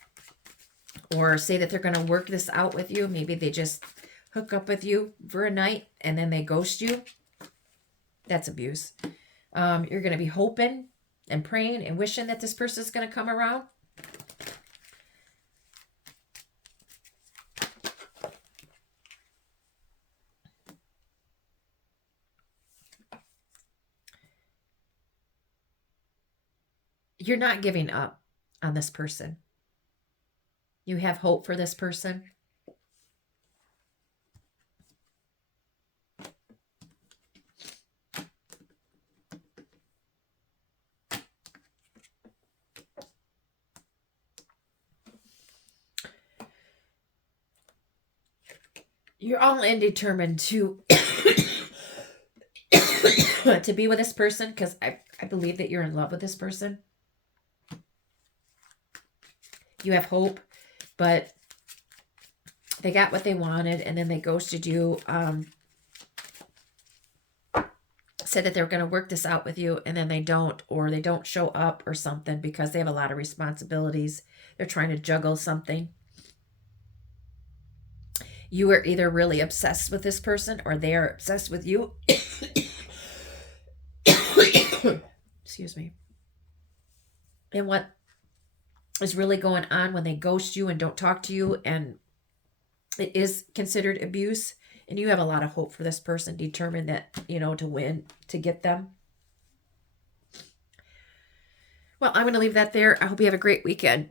or say that they're going to work this out with you. Maybe they just hook up with you for a night and then they ghost you. That's abuse. You're going to be hoping and praying and wishing that this person is going to come around. You're not giving up on this person. You have hope for this person. You're all in determined to to be with this person, because I believe that you're in love with this person. You have hope, but they got what they wanted and then they ghosted you. Said that they were going to work this out with you, and then they don't, or they don't show up or something because they have a lot of responsibilities. They're trying to juggle something. You are either really obsessed with this person or they are obsessed with you. Excuse me. And what is really going on when they ghost you and don't talk to you, and it is considered abuse, and you have a lot of hope for this person, determined that, you know, to win, to get them. Well, I'm going to leave that there. I hope you have a great weekend.